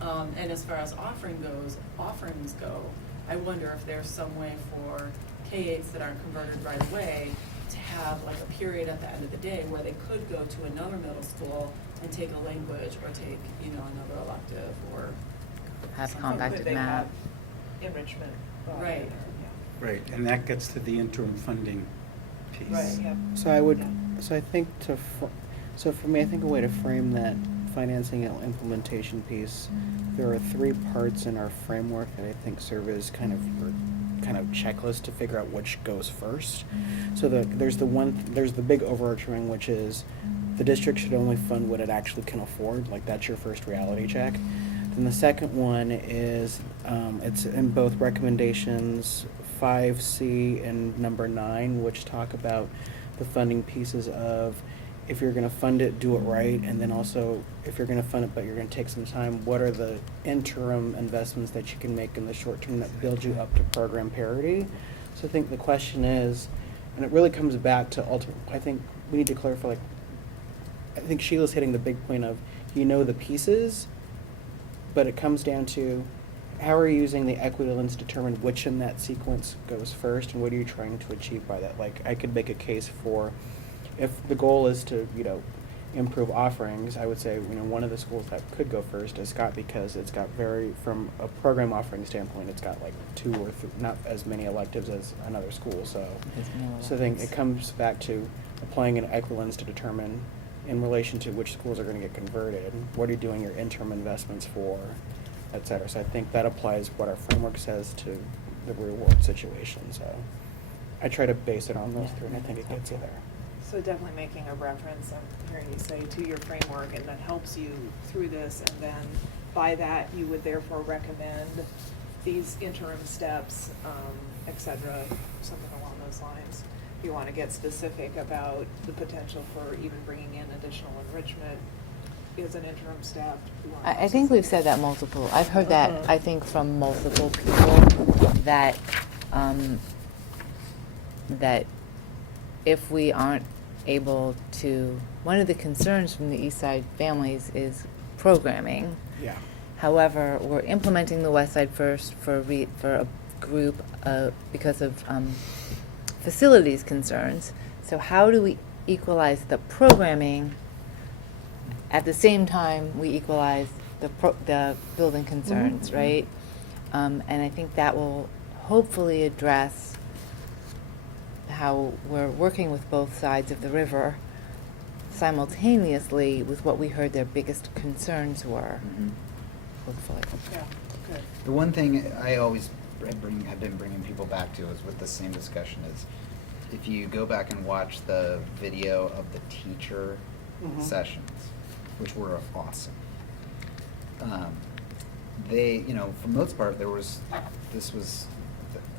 And as far as offerings go, I wonder if there's some way for K-8s that aren't converted right away to have like a period at the end of the day where they could go to another middle school and take a language or take, another elective or Have something. compacted Could they math. have enrichment? Right. Right, and that gets to the interim funding piece. Right, yeah. So I think so for me, I think a way to frame that financing and implementation piece, there are 3 parts in our framework that I think serve as kind of checklist to figure out which goes first. So there's the big overarching, which is the district should only fund what it actually can afford. Like, that's your first reality check. Then the second one is it's in both recommendations 5C and number 9, which talk about the funding pieces of, if you're going to fund it, do it right, and then also if you're going to fund it but you're going to take some time, what are the interim investments that you can make in the short term that build you up to program parity? So I think the question is, and it really comes back to I think we need to clarify, like, I think Sheila's hitting the big point of, the pieces, but it comes down to, how are you using the equity lens to determine which in that sequence goes first, and what are you trying to achieve by that? Like, I could make a case for, if the goal is to, improve offerings, I would say, one of the schools that could go first is Scott, because it's got from a program offering standpoint, it's got like 2 or 3, not as many electives as another school. So I think it comes back to applying an equity lens to determine, in relation to which schools are going to get converted, what are you doing your interim investments for, et cetera. So I think that applies what our framework says to the real world situation. So I try to base it on those 3, and I think it gets you there. So definitely making a reference, I'm hearing you say, to your framework, and that helps you through this, and then by that, you would therefore recommend these interim steps, et cetera, something along those lines. You want to get specific about the potential for even bringing in additional enrichment is an interim step. You want I think we've said that multiple. I've heard that, I think, from multiple people, that that if we aren't able to, one of the concerns from the East Side families is programming. Yeah. However, we're implementing the West Side first for a group because of facilities concerns. So how do we equalize the programming at the same time we equalize the building concerns, right? And I think that will hopefully address how we're working with both sides of the river simultaneously with what we heard their biggest concerns were, hopefully. Yeah, good. The one thing I always have been bringing people back to is with the same discussion is, if you go back and watch the video of the teacher sessions, which were awesome, they, for the most part, this was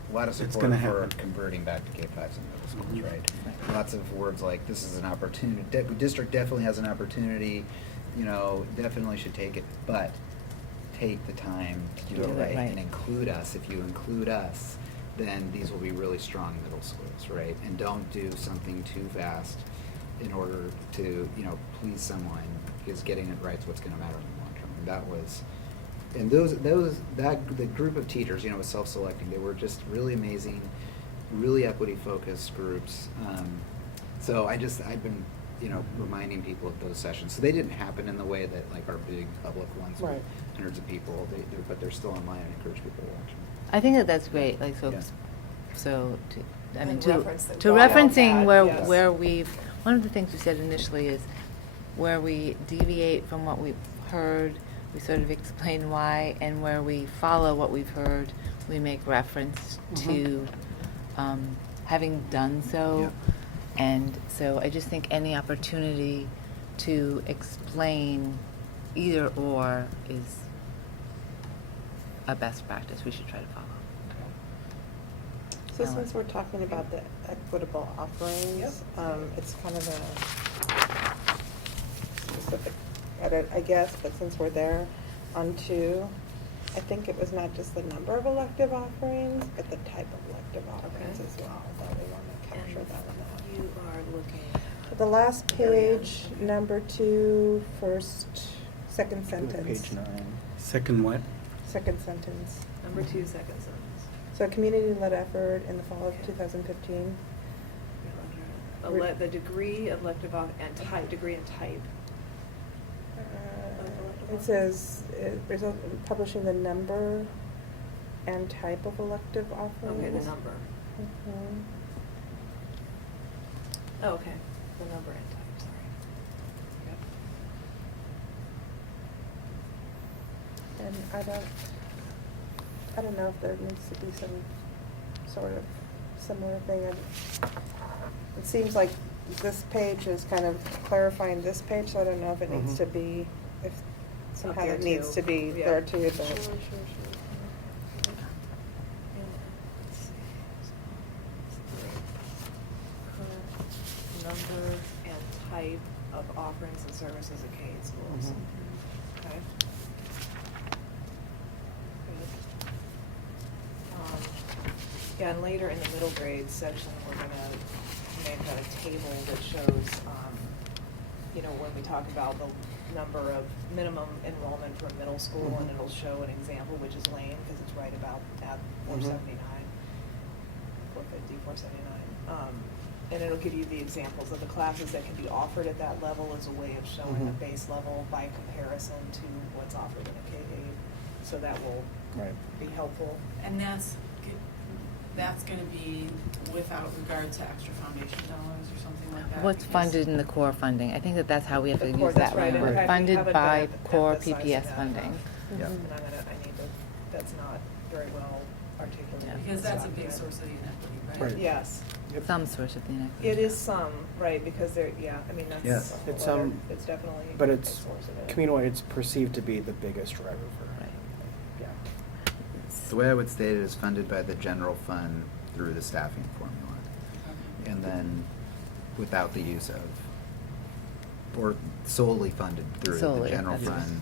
a lot of It's support gonna for happen. converting back to K-5s in middle schools, right? Lots of words like, this is an opportunity, district definitely has an opportunity, definitely should take it, but take the time to do it right and include us. If you include us, then these will be really strong middle schools, right? And don't do something too fast in order to, please someone, because getting it right is what's gonna matter in the long term. And that was, and the group of teachers, was self-selecting. They were just really amazing, really equity-focused groups. So I've been, reminding people of those sessions. So they didn't happen in the way that like our big public ones with hundreds of people, but they're still online, and encourage people to watch them. I think that that's great, like, Yeah. I mean, And to reference that to brought out referencing that, where, yes. where we've, one of the things we said initially is where we deviate from what we've heard, we sort of explain why, and where we follow what we've heard, we make reference to having done so. And so I just think any opportunity to explain either or is a best practice we should try to follow. So since we're talking about the equitable offerings, it's kind of a specific edit, I guess, but since we're there on 2, I think it was not just the number of elective offerings, but the type of elective offerings Okay. as well, that we want to capture And that in that. you are looking. The last Very end. page, number 2, second sentence. Page 9. Second what? Second sentence. Number 2, second sentence. So community-led effort in the fall of Okay. 2015. The degree of elective and type, degree and type. It says, publishing the number and type of elective offerings. Okay, the number. Mhm. Oh, okay, the number and type, sorry. Yep. And I don't know if there needs to be some sort of similar thing. It seems like this page is kind of clarifying this page, so I don't know if it needs Mhm. to be, if somehow Up it here needs too. to be Yeah. there too, but. Sure. Number and type of offerings and services at K-8 schools. Okay. Good. Yeah, and later in the middle grade section, we're gonna make a table that shows, when we talk about the number of minimum enrollment for middle school, and it'll show an example, which is Lane, because it's right about at 479, 450, 479. And it'll give you the examples of the classes that can be offered at that level as a way of showing a base level by comparison to what's offered in a K-8. So that will Right. be helpful. And that's gonna be without regard to extra foundation dollars or something like that? What's because- funded in the core funding? I think that that's how we have to The core, use that's that right, and in language. fact, we Funded haven't by been core emphasizing PPS that funding. enough. Yeah. And I need to, that's not very well articulated. Yeah. Because that's a It's big not source of good. the inequity, right? Right. Yes. Some source of the inequity. It is some, right, because there, I mean, that's. Yes. a whole It's, other- It's definitely but a it's, source of it. community, it's perceived to be the biggest driver for, Right. yeah. The way I would state it is funded by the general fund through the staffing formula. Okay. And then without the use of, or solely funded through the Solely, general that's right. fund,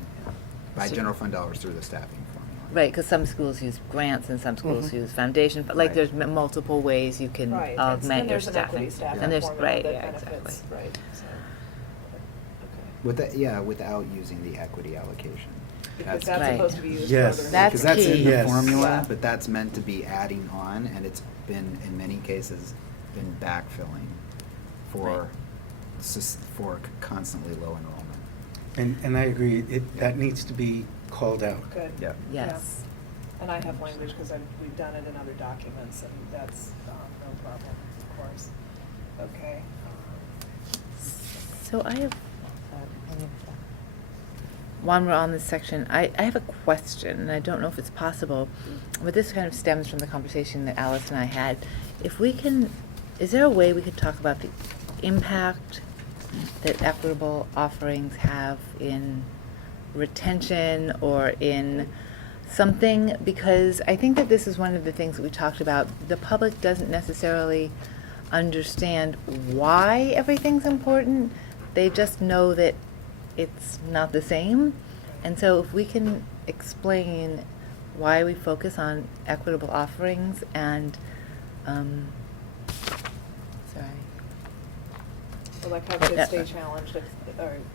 by So- general fund dollars through the staffing formula. Right, because some schools use grants and some schools Mhm. use foundation, but like Right. there's multiple ways you can Right, and augment your there's an equity staffing. staffing And there's, formula right, that yeah, benefits, exactly. right, so, okay. With that, yeah, without using the equity allocation. Because Right. that's supposed to be used Yes. further. That's Because that's in key. the Yes. formula, Yeah. but that's meant to be adding on, and it's been, in many cases, been backfilling for, Right. for constantly low enrollment. And I agree, that needs to be called out. Good. Yep. Yes. And I have language because we've done it in other documents, and that's no problem, of course. Okay. So I have, while we're on this section, I have a question, and I don't know if it's possible, but this kind of stems from the conversation that Alice and I had. If we can, is there a way we could talk about the impact that equitable offerings have in retention or in something? Because I think that this is one of the things that we talked about. The public doesn't necessarily understand why everything's important. They just know that it's not the same. And so if we can explain why we focus on equitable offerings and, sorry. Or like how But kids that- stay challenged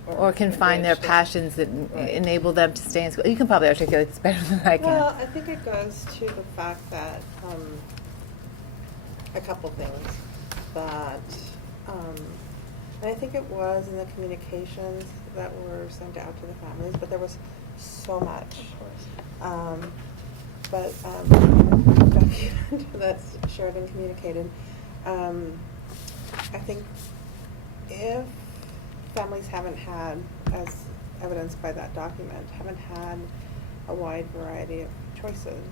Or can find their engaged. passions that Right. enable them to stay in school. You can probably articulate this better than I can. Well, I think it goes to the fact that, a couple things, that, and I think it was in the communications that were sent out to the families, but there was so much. but document that's shared and communicated. I think if families haven't had, as evidenced by that document, haven't had a wide variety of choices,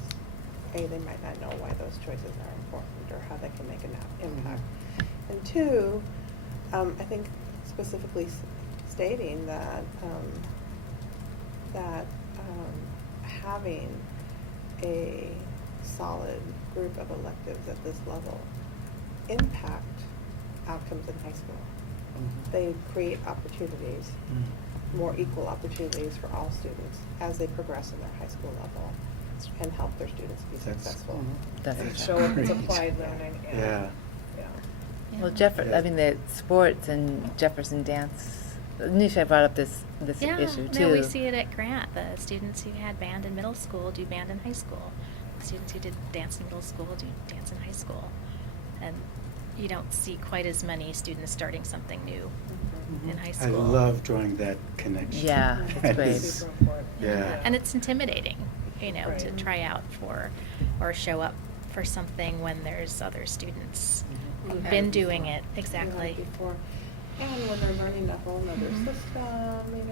A, they might not know why those choices are important or how they can make an impact. And two, I think specifically stating that having a solid group of electives at this level impact outcomes in high school. They create opportunities, more equal opportunities for all students as they progress in their high school level and help their students be That's- successful. That's And exactly show up as right. applied learning and, Yeah. yeah. Well, I mean, the sports and Jefferson dance, Nisha brought up this issue too. No, we see it at Grant. The students who had band in middle school do band in high school. The students who did dance in middle school do dance in high school. And you don't see quite as many students starting something new in high I school. love drawing that connection. Yeah, it's That great. is- Super important. Yeah. And it's intimidating, to Right. try out for or show up for something when there's other students who've Who been had doing before. it. Exactly. Before. And when they're learning a whole nother Mhm. system,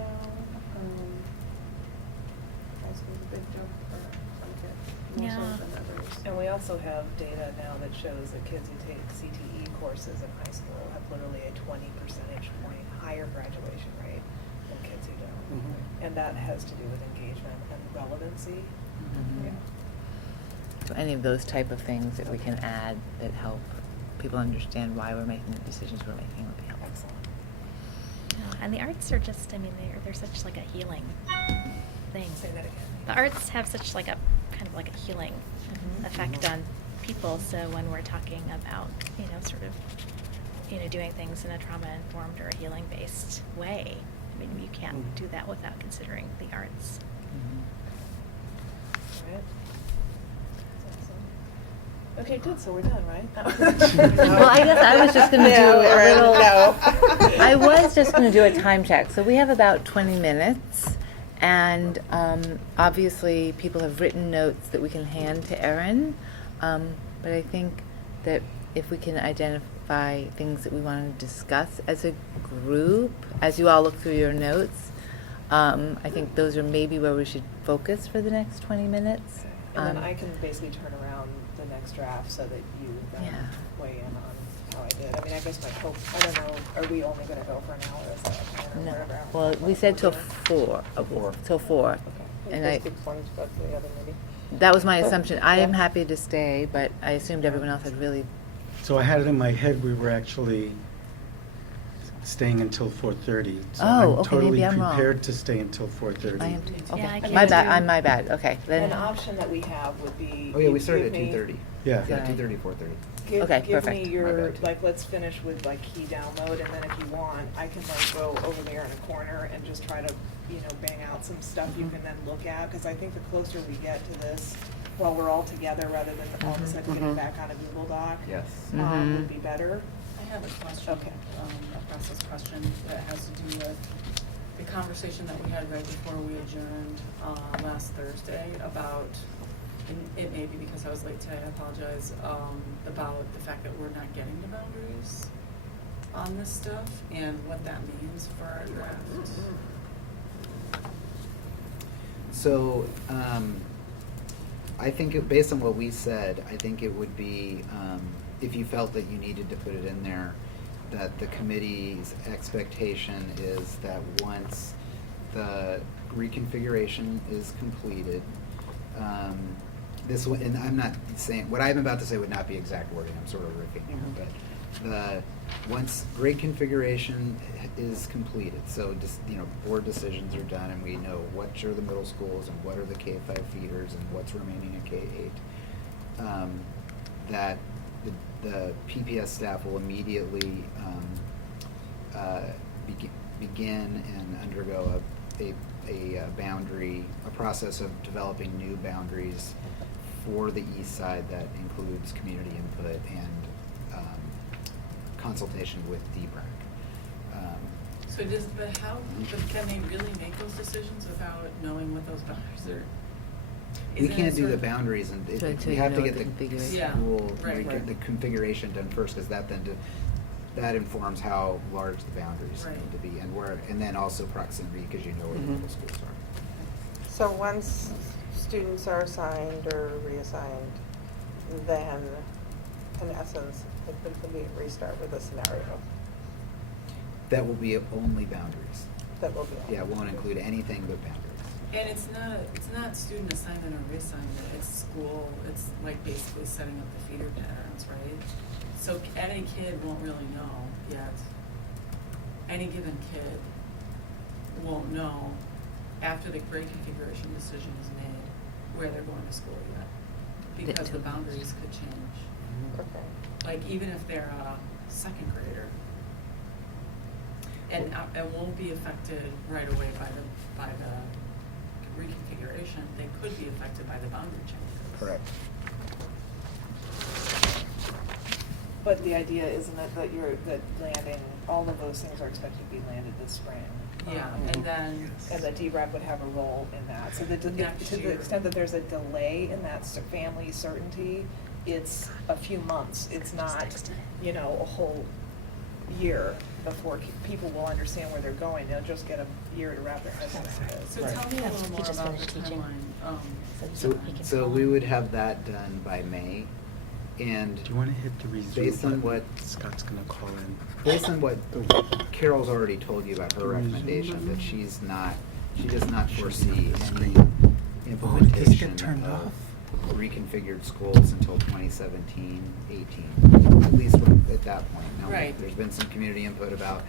high school's a big jump for some kids, more so Yeah. than others. And we also have data now that shows that kids who take CTE courses in high school have literally a 20 percentage point higher graduation rate than kids who don't. Mhm. And that has to do with engagement and relevancy. Mhm. Yeah. So any of those type of things that we can add that help people understand why we're making the decisions we're making would be helpful. Excellent. And the arts are just, I mean, they're such like a healing thing. Say that again. The arts have such like a kind of like a healing Mhm. effect Mhm. on people. So when we're talking about, sort of, doing things in a trauma-informed or a healing-based way, I mean, you can't Mhm. do that without considering the arts. Right. That's awesome. Okay, good, so we're done, right? Well, I guess I was just gonna do No, a we're- little. no. I was just gonna do a time check. So we have about 20 minutes, and obviously people have written notes that we can hand to Erin. But I think that if we can identify things that we want to discuss as a group, as you all look through your notes, I think those are maybe where we should focus for the next 20 minutes. And then I can basically turn around the next draft so that you then Yeah. weigh in on how I did. I mean, I guess my hope, I don't know, are we only gonna go for an hour, is that a plan or No. whatever? Well, we said till 4. Till 4. Okay. And I, Those 6 ones go to the other meeting. that was my assumption. I am Yeah. happy to stay, but I assumed everyone else had really. So I had it in my head, we were actually staying until 4:30. So Oh, okay, maybe I'm totally wrong. prepared to stay until 4:30. I am too. Yeah, I Okay, can't my bad. do- I'm my bad. Okay, then. An option that we have would be. Oh, yeah, we you started give at me- 2:30. Yeah. Yeah, Right. 2:30, 4:30. Okay, Give perfect. me My your, bad. like, let's finish with like key download, and then if you want, I can like go over there in a corner and just try to, bang out some stuff you can then look at, because I think the closer we get to this, while we're all together, rather than all of a sudden getting Mhm. back on a Google Doc. Yes. Mhm. Would be better. I have a question, Okay. a process question that has to do with the conversation that we had right before we adjourned last Thursday about, and it may be because I was late today, I apologize, about the fact that we're not getting the boundaries on this stuff and what that means for our draft. So, I think based on what we said, I think it would be, if you felt that you needed to put it in there, that the committee's expectation is that once the reconfiguration is completed, this one, and I'm not saying, what I'm about to say would not be exact wording, I'm sort of riffing here, but once grade configuration is completed, so just, board decisions are done and we know what are the middle schools and what are the K-5 feeders and what's remaining at K-8, that the PPS staff will immediately begin and undergo a process of developing new boundaries for the east side that includes community input and consultation with DBRAC. So can they really make those decisions without knowing what those boundaries are? We Isn't it can't do sort the of- boundaries and Until we you have know to what get the the configuration- Yeah, school, right. the configuration done first, because that informs how large the boundaries Right. need to be, and then also proximity, because you know where the Mhm. middle schools are. So once students are assigned or reassigned, then in essence, it could be a restart with a scenario That will be only boundaries. that will be. Yeah, it won't include anything but boundaries. And it's not student assignment or reassignment, it's school, it's like basically setting up the feeder patterns, right? So any kid won't really know yet. Any given kid won't know after the grade configuration decision is made where they're going to school yet. Because the boundaries could change. Okay. Like even if they're a second grader. And it won't be affected right away by the reconfiguration, they could be affected by the boundary changes. Correct. But the idea, isn't it, that landing, all of those things are expected to be landed this spring? Yeah, and then. And that DRAC would have a role in that, so that Next to the year. extent that there's a delay in that family certainty, it's a few months, it's not, you know, a whole year before people will understand where they're going, they'll just get a year to wrap their heads around it. So Right. tell me a Yes, little he more just about finished the teaching. timeline. So we would have that done by May, and Do you want to hit the resume based on button? what, Scott's going to call in. based on what Carol's already told you about her Resume recommendation, button? that she does not foresee any Oh, did this get implementation turned of off? reconfigured schools until 2017, 18, at least at that point. Now, Right. there's been some community input about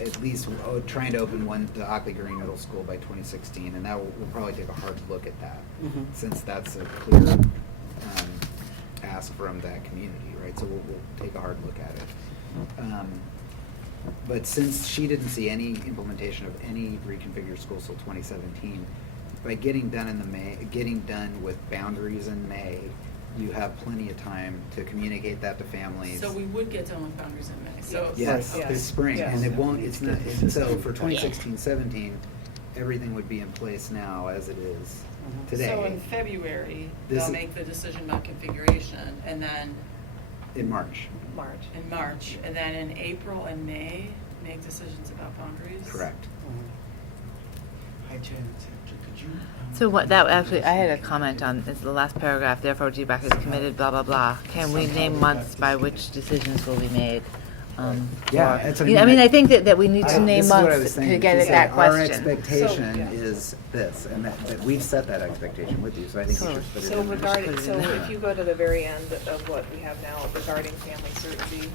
at least trying to open the Ockley Green Middle School by 2016, and that we'll probably take a hard look at that, Mhm. since that's a clear ask from that community, right? So we'll take a hard look at it. But since she didn't see any implementation of any reconfigured schools till 2017, by getting done with boundaries in May, you have plenty of time to communicate that to families. So we would get done with boundaries in May, so. Yes, okay. this spring, Yes. and it won't, it's not, so for Yeah. 2016-17, everything would be in place now as it is today. So in February, This they'll is- make the decision about configuration, and then In March, March. in March, and then in April and May, make decisions about boundaries? correct. Hi, Jen. Could you? So what, that actually, I had a comment on, it's the last paragraph, therefore DBRAC is committed, blah, blah, blah. Can we name months by which decisions will be made? Yeah, or- that's what I Yeah, mean. I mean, I think that we need to This name is what I was months saying. to get She at said, that Our question. expectation So, yeah. is this, and that we've set that expectation with you, so I think we Totally. should put it So in there. regarding, Put it so in there. if you go to the very end of what we have now regarding family certainty,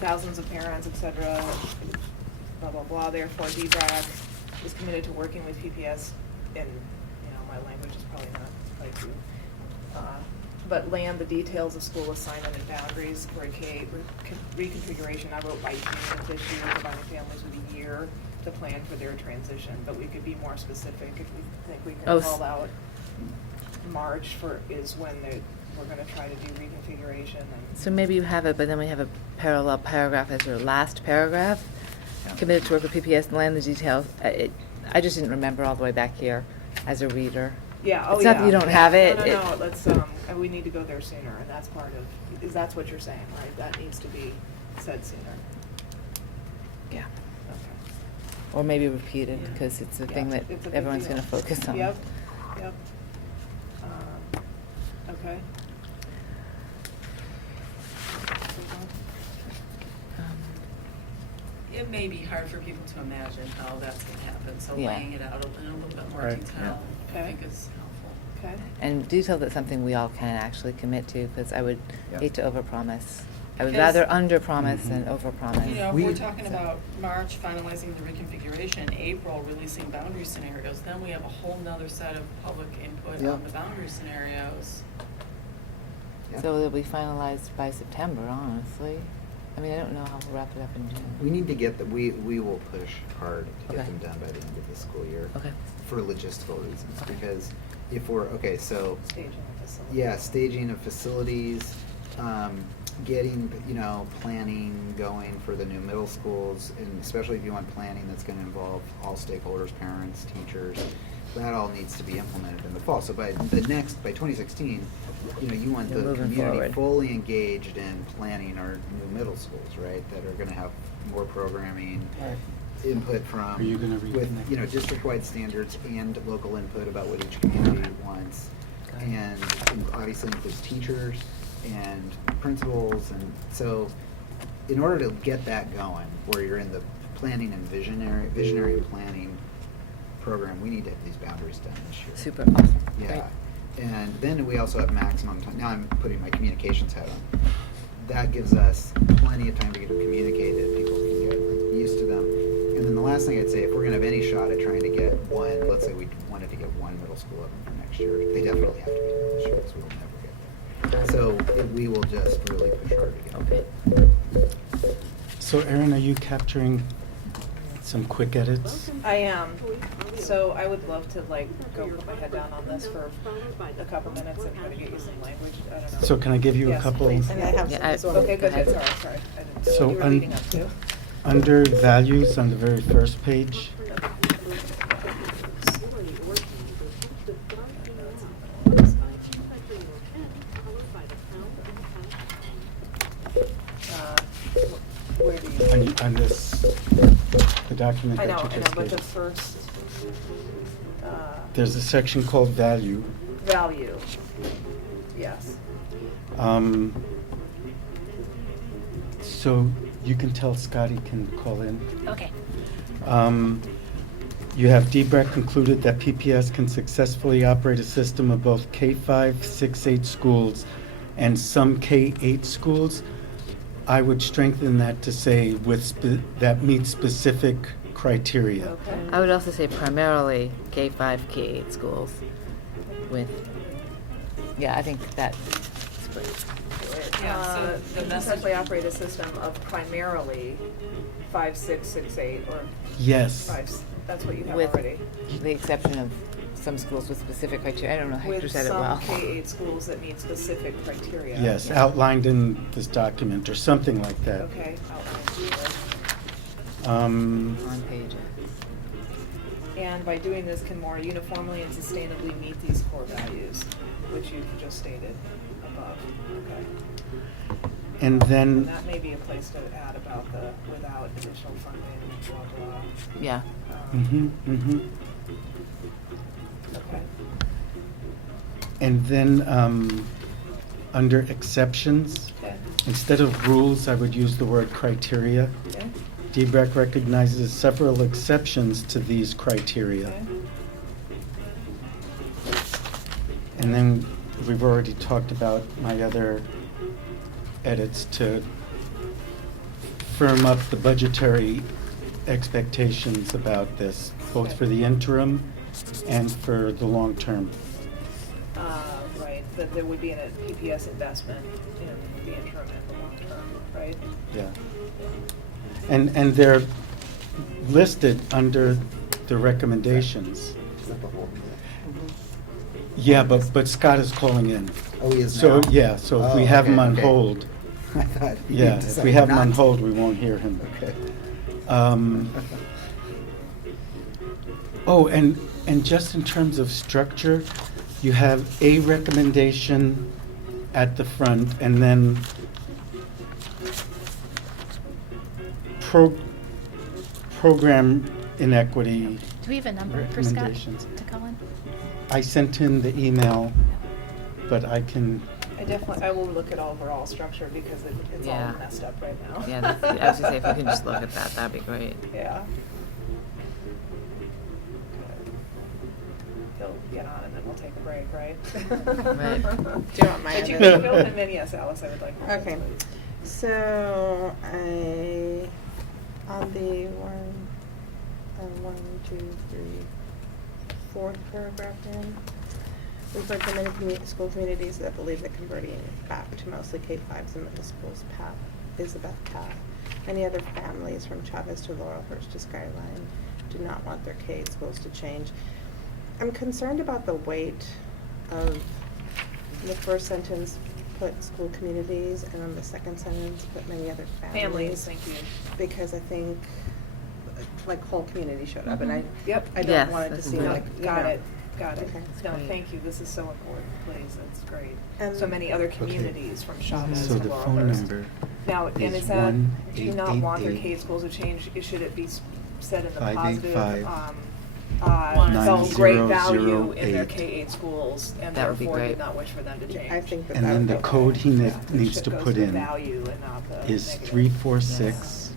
thousands of parents, et cetera, blah, blah, blah, therefore DBRAC is committed to working with PPS, and, you know, my language is probably not like you. But land the details of school assignment and boundaries for a K-8 reconfiguration. I wrote by June of this year, providing families with a year to plan for their transition, but we could be more specific if we think we Oh, can call out March is when we're gonna try to do reconfiguration and. So maybe you have it, but then we have a parallel paragraph as your last paragraph. Yeah. Committed to work with PPS and land the details. I just didn't remember all the way back here as a reader. Yeah, oh, It's not that you don't have it. No, let's, and we need to go there sooner, and that's part of, that's what you're saying, right? That needs to be said sooner. Yeah. Okay. Or maybe repeated, Yeah. because it's the Yeah, thing that it's a big everyone's deal. gonna focus on. Yep, yep. Okay. Um, It may be hard for people to imagine how that's gonna happen, so Yeah. laying it out in a little bit more Right. detail, I Okay. think is helpful. Okay. And detail that's something we all can actually commit to, because I would Yeah. hate to overpromise. I would Because- rather underpromise than Mhm. overpromise. You know, if We- we're talking about March finalizing the reconfiguration, April releasing boundary scenarios, then we have a whole nother set of public input Yeah. on the boundary scenarios. Yeah. So it'll be finalized by September, honestly. I mean, I don't know how we'll wrap it up in June. We need to get we will push hard to get Okay. them done by the end of the school year. Okay. For logistical reasons, because if we're, okay, so, Staging of facilities. yeah, staging of facilities, getting, planning going for the new middle schools, and especially if you want planning that's gonna involve all stakeholders, parents, teachers, that all needs to be implemented in the fall. So by 2016, you want You're the moving community forward. fully engaged in planning our new middle schools, right? That are gonna have more programming, input from. Are you gonna read the next With, one? district-wide standards and local input about what each community wants. Got it. And obviously includes teachers and principals, and so in order to get that going, where you're in the planning and visionary and planning program, we need to have these boundaries done this year. Super awesome. Yeah, Great. and then we also have maximum time. Now I'm putting my communications hat on. That gives us plenty of time to get them communicated. People can get used to them. And then the last thing I'd say, if we're gonna have any shot at trying to get one, let's say we wanted to get one middle school open for next year, they definitely have to be done this year, because we will never get there. So we will just really push hard to get Okay. So Erin, are you capturing some quick edits? I am. So I would love to go put my head down on this for a couple minutes and try to get you some language. I don't know. So can I give you a Yes, couple? please. And I have Yeah, some I- as well. Okay, Go good, ahead. sorry. I didn't see So what you were un- leading up to. Under values, on the very first page, Where do you? on this, the document I that know, you just but gave the us. first, There's a section called value. value, yes. So you can tell Scotty can call in. Okay. You have DBRAC concluded that PPS can successfully operate a system of both K-5, 6-8 schools and some K-8 schools. I would strengthen that to say that meets specific criteria. Okay. I would also say primarily K-5, K-8 schools with, yeah, I think that's great. Yeah, so the can message- successfully operate a system of primarily 5, 6, 6, 8, or Yes. 5, that's what you have With already. the exception of some schools with specific criteria. I don't know, Hector said it well. With some K-8 schools that meet specific criteria. Yes, Yeah. outlined in this document or something like that. Okay, outlined. Um, On page And by doing this, can more uniformly and sustainably meet these core values, which you've just stated above. Okay. and And then, that may be a place to add about the without additional funding, blah, blah. Yeah. Okay. And then, under exceptions, Okay. instead of rules, I would use the word criteria. Okay. DBRAC recognizes several exceptions to these criteria. Okay. And then we've already talked about my other edits to firm up the budgetary expectations about this, both for the interim and for the long term. Right, that there would be a PPS investment in the interim and the long term, right? Yeah. And they're listed under the recommendations. Is that the whole meeting? Yeah, but Scott is calling in. Oh, he is So, now? yeah, so if we Oh, have him okay, on okay. hold, I thought he yeah, if decided we have him not on to. hold, we won't hear him. Okay. Oh, and just in terms of structure, you have a recommendation at the front, and then program inequity Do we have a number for Scott recommendations. to call in? I sent in the email, but I can, I will look at overall structure because it's all Yeah. messed up right now. Yeah, that's, I was gonna say, if we can just look at that, that'd be great. Yeah. He'll get on and then we'll take a break, right? Right. Do you want my But you other- can fill him in, yes, Alice, I would like. more, Okay, please. so on the fourth paragraph in, we've heard from many school communities that believe that converting back to mostly K-5s and middle schools path is the best path. Many other families from Chavez to Laurelhurst to Skyline do not want their K-8 schools to change. I'm concerned about the weight of the first sentence, put school communities, and then the second sentence, put many other families. Families, thank you. Because I think like whole community showed up, and I, Yep. I don't Yes, want it to that's seem good. like, you Got know. it, got it. Okay. No, Great. thank you, this is so important, please, that's great. And- So many other communities from Chavez So to the phone Laurelhurst. number Now, and is is that, do you not want their 1-888 K-8 schools to change, should it be said in the 585 positive? Felt great value in their 9008. K-8 schools and That would be therefore great. did not wish for them to change. I think that And then the would- code he Yeah, it needs should to go put the in value and not the is negative. 346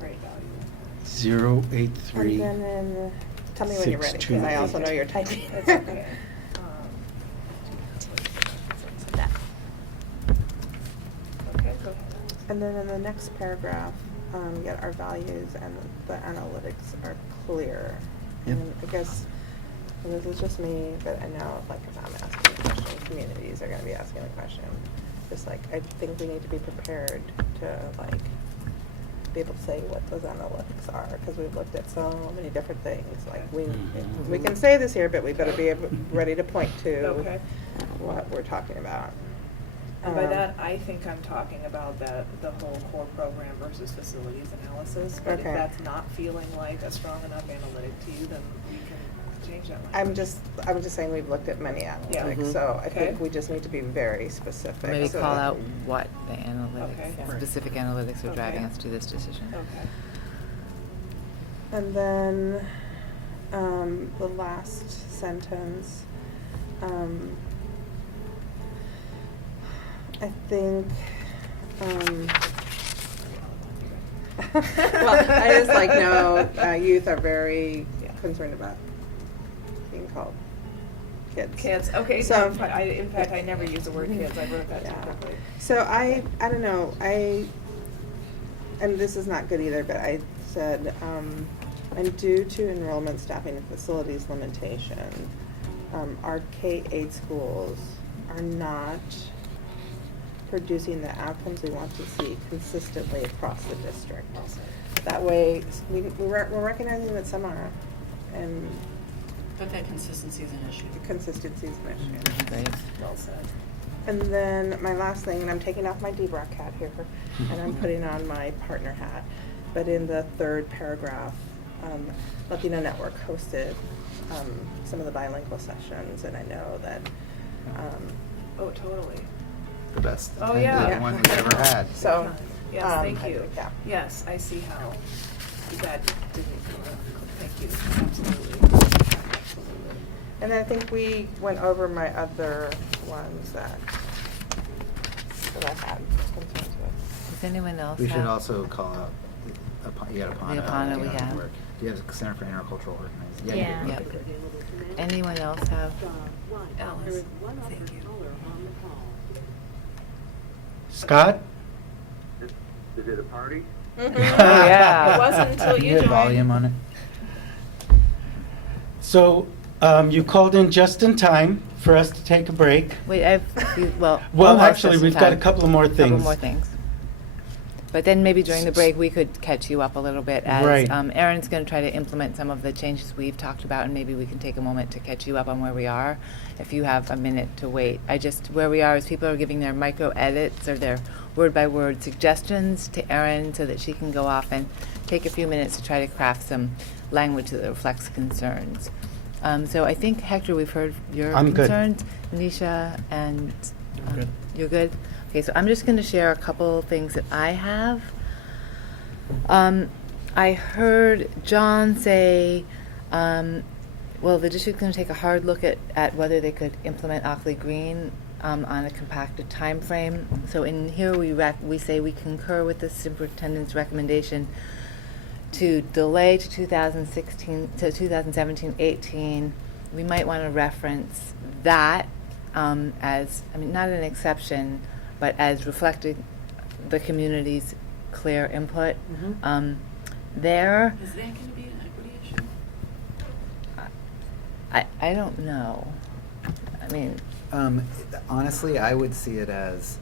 Great value. 083. And then, tell me when you're ready, because I also know you're typing. It's okay. That. Okay, go ahead. And then in the next paragraph, yet our values and the analytics are clear. Yep. And I guess, and this is just me, but I know, like, if I'm asking the question, communities are gonna be asking the question. Just like, I think we need to be prepared to, like, be able to say what those analytics are, because we've looked at so many different things. Like, we can say this here, but we better be ready to point to Okay. what we're talking about. And by that, I think I'm talking about the whole core program versus facilities analysis. But if Okay. that's not feeling like a strong enough analytic to you, then we can change that I'm language. just saying we've looked at many analytics, Mhm. so I think Okay. we just need to be very specific. Maybe so call that- out what the analytics, Okay. specific analytics are driving Okay. us to this decision. Okay. And then, the last sentence, I think, well, I just like know, youth are very concerned about being called kids. Kids, okay, So- so, in fact, I never use the word kids, I wrote that too Yeah. quickly. So I don't know, and this is not good either, but I said, and due to enrollment, staffing, and facilities limitation, our K-8 schools are not producing the outcomes we want to see consistently across the district. That way, we're recognizing that some are, and But that consistency is an issue. consistency is an issue. Great. Well said. And then my last thing, and I'm taking off my DBRAC hat here, and I'm putting on my partner hat. But in the third paragraph, Latino Network hosted some of the bilingual sessions, and I know that, Oh, totally. The best Oh, yeah. attended one we've ever had. so. Yes, thank you. Yeah. Yes, I see how that didn't come up. Thank you, absolutely. Absolutely. And I think we went over my other ones that I had concerns with. Does anyone else We should have- also call out, you got Apana. The Apana we have. Network. Do you have the Center for Intercultural Organizing? Yeah. you do. Yep. Okay. Anyone else have? Alice, thank you. Scott? Is it a party? Oh, yeah. It wasn't until Can you you have joined. volume on it? So, you called in just in time for us to take a break. Wait, well. Well, almost actually, just in we've got a time. couple of more Couple things. more things. But then maybe during the break, we could catch you up a little bit as Right. Erin's going to try to implement some of the changes we've talked about, and maybe we can take a moment to catch you up on where we are, if you have a minute to wait. Where we are is people are giving their micro edits or their word-by-word suggestions to Erin so that she can go off and take a few minutes to try to craft some language that reflects concerns. So I think, Hector, we've heard your I'm good. concerns. Nisha and good. you're good? Okay, so I'm just going to share a couple things that I have. I heard John say, well, the district's going to take a hard look at whether they could implement Ockley Green on a compacted time frame. So in here we say we concur with the superintendent's recommendation to delay to 2017-18. We might want to reference that as, I mean, not an exception, but as reflecting the community's clear input. There, Is that going to be an equity issue? I don't know. I mean, Honestly, I would see it as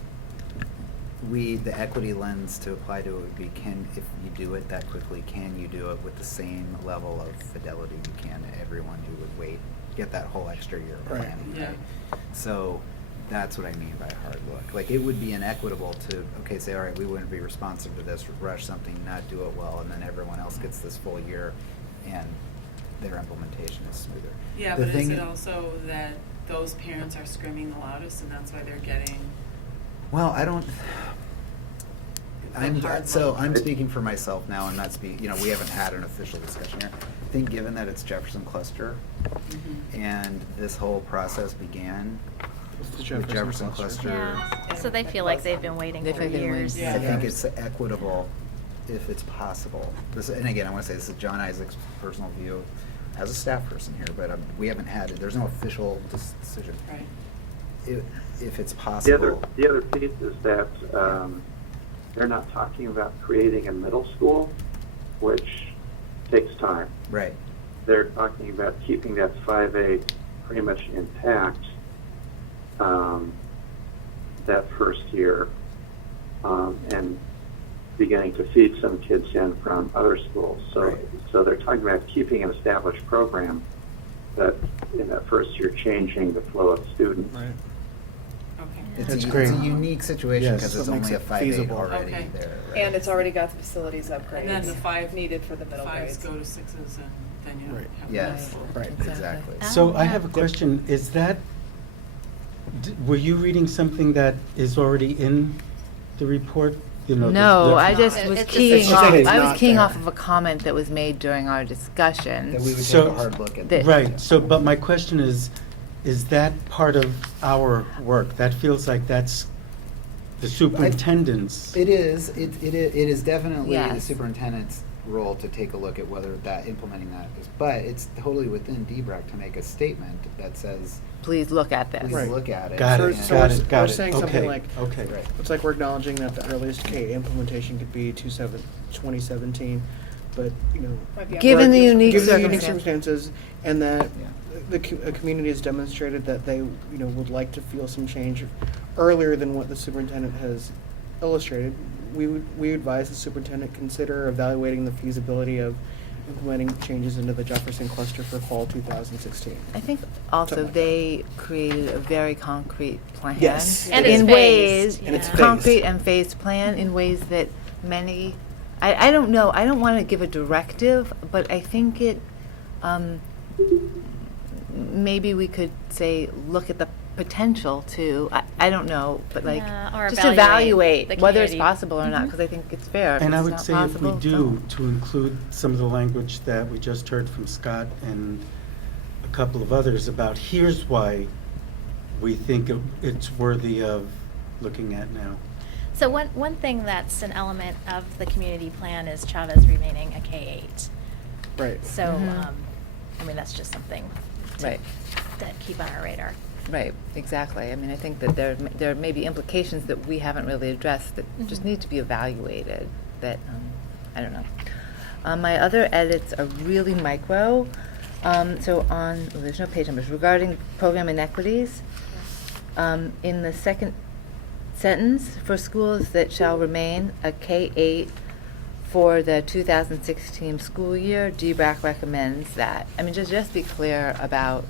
the equity lens to apply to it would be, if you do it that quickly, can you do it with the same level of fidelity you can to everyone who would get that whole extra year of Right. planning, Yeah. right? So That's what I mean by hard look. Like, it would be inequitable to, okay, say, all right, we wouldn't be responsive to this, rush something, not do it well, and then everyone else gets this full year, and their implementation is smoother. Yeah, The but is thing it also that those parents are screaming the loudest and that's why they're getting? Well, I don't. hard So look. I'm speaking for myself now. I'm not speaking. We haven't had an official discussion here. I think given that it's Jefferson Cluster, and this whole process began With the with Jefferson Cluster. Yeah, so they feel like they've been waiting They for feel like they've been years. waiting. I think it's equitable if it's possible. And again, I want to say this is John Isaac's personal view as a staff person here, but we haven't had it. There's no official decision. Right. If it's The possible. other piece is that they're not talking about creating a middle school, which takes time. Right. They're talking about keeping that 5A pretty much intact that first year, and beginning to feed some kids in from other schools. Right. So they're talking about keeping an established program, but in that first year changing the flow of students. Right. Okay. That's It's great. a unique situation Yes. because it's That makes only a it 5A feasible. already Okay. there. Right? And it's already got the facilities upgrades. And then the five needed for the middle fives grades. go to sixes and then you don't Right. have. Yes. Right. Exactly. So I yeah. have a question, is that, were you reading something that is already in the report? You know, No, I just It- was it's just- keying It's off, saying it's I was not keying there. off of a comment that was made during our discussion. That we would take So- a hard look at. that- Right, so, but my question is that part of our work? That feels like that's the superintendent's. It is. It is definitely the Yes. superintendent's role to take a look at whether implementing that is. But it's totally within DBRAC to make a statement that says, Please look at this. please Right. look at it. Got So- it, so got we're- it, got we're it. saying something Okay, like- okay. Right. It's like we're acknowledging that the earliest K implementation could be 2017, but, Might be Given the unique given the unique circumstances. circumstances, and that Yeah. a community has demonstrated that they, would like to feel some change earlier than what the superintendent has illustrated, we advise the superintendent consider evaluating the feasibility of implementing changes into the Jefferson cluster for fall 2016. I think also Something like they created a very concrete plan. Yes. And it's in ways, phased, And it's concrete phased. and phased plan in ways that many, I don't know, I don't want to give a directive, but I think it, maybe we could say, look at the potential to, I don't know, but like, Yeah, or just evaluate evaluate the whether it's community. possible or not, Mhm. because I think it's fair. If And I it's would not say if we possible, do, don't. to include some of the language that we just heard from Scott and a couple of others about here's why we think it's worthy of looking at now. So one thing that's an element of the community plan is Chavez remaining a K-8. Right. So, Mhm. that's just something Right. to keep on our radar. Right, exactly. I mean, I think that there may be implications that we haven't really addressed that just Mhm. need to be evaluated, that, I don't know. My other edits are really micro. So there's no page numbers, regarding program inequities, in the second sentence, for schools that shall remain a K-8 for the 2016 school year, DBRAC recommends that. I mean, just be clear about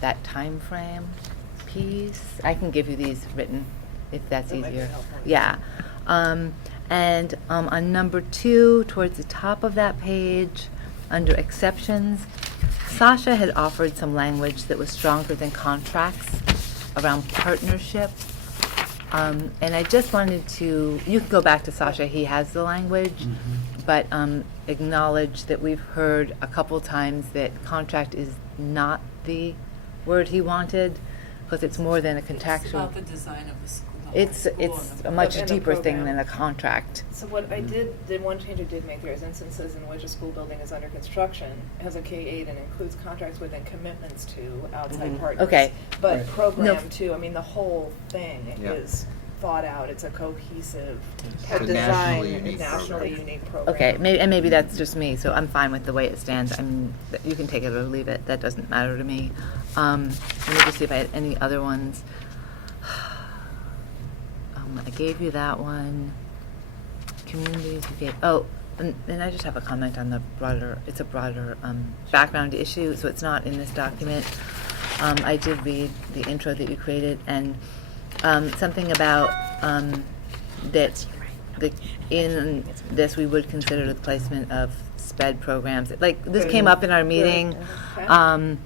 that time frame piece. I can give you these written if that's That might be easier. helpful. Yeah. And on number 2, towards the top of that page, under exceptions, Sasha had offered some language that was stronger than contracts around partnership. And I just wanted to, you can go back to Sasha, he has the language, Mhm. but acknowledge that we've heard a couple times that contract is not the word he wanted, because it's more than a It's contractual. about the design of the school. the whole It's school it's and a the much And the deeper thing program. than a contract. So what I did, the one change I did make there is instances in which a school building is under construction, has a K-8 and includes contracts with and commitments to outside Mhm. partners. Okay. But Right. program No. too, I mean, the whole thing Yeah. is thought out, it's a cohesive, Had It's a design, nationally it's unique nationally program. unique program. Okay, maybe that's just me, so I'm fine with the way it stands. You can take it or leave it, that doesn't matter to me. Let me just see if I had any other ones. I gave you that one. Communities, you gave, and I just have a comment on the broader, it's a broader background issue, so it's not in this document. I did read the intro that you created, and something about that in this we would consider the placement of SPED programs. Like, this came up in our meeting, Okay.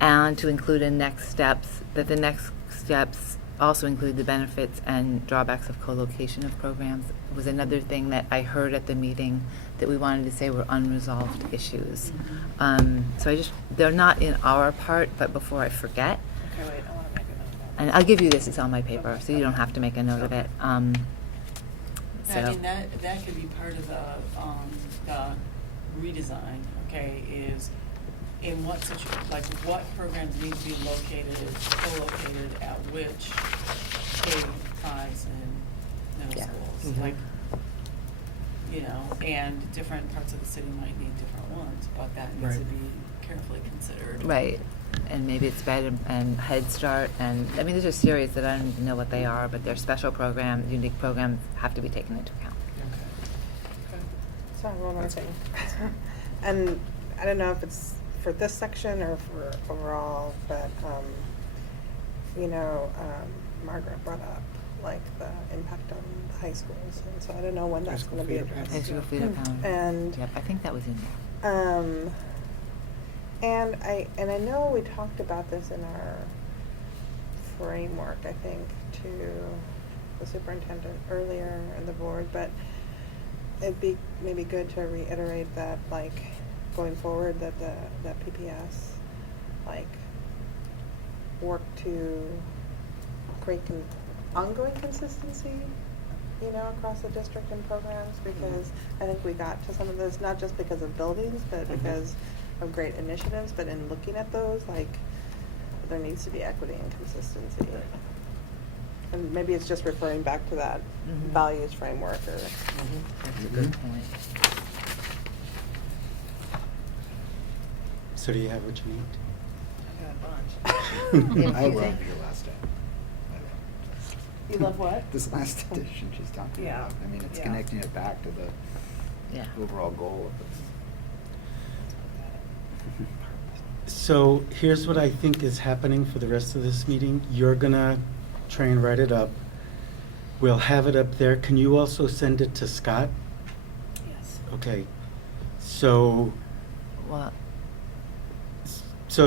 and to include in next steps, that the next steps also include the benefits and drawbacks of co-location of programs. It was another thing that I heard at the meeting that we wanted to say were unresolved issues. So they're not in our part, but before I forget, Okay, wait, I want to make a note of that. and I'll give you this, it's on my paper, so you don't have to make a note of it. I So, mean, that could be part of the redesign, okay, is in what like what programs need to be co-located at which K-5s and middle Yeah. schools. Mhm. Like, you know, and different parts of the city might need different ones, but that needs to Right. be carefully considered. right, and maybe it's SPED and Head Start, and, I mean, these are series that I don't even know what they are, but they're special programs, unique programs have to be taken into account. Sorry, one more thing. And I don't know if it's for this section or for overall, but, Margaret brought up, like, the impact on the high schools, and so I don't know when High that's school gonna be feeder addressed. High school feeder pound. And, Yep, I think that was in there. and I know we talked about this in our framework, I think, to the superintendent earlier and the board, but it'd be maybe good to reiterate that, like, going forward, that that PPS, like, work to create ongoing consistency, across the district and programs, because I think we got to some of this, not just because of buildings, but because of great initiatives, but in looking at those, like, there needs to be equity and consistency. And maybe it's just referring back to that Mhm. values framework or. That's a good point. So do you have what you need? I got a bunch. Yeah, I you love think? your last day. You love what? This last edition she's talking Yeah. about. I mean, it's Yeah. connecting it back to the Yeah. overall goal of this. So here's what I think is happening for the rest of this meeting. You're gonna try and write it up. We'll have it up there. Can you also send it to Scott? Yes. Okay. So Well,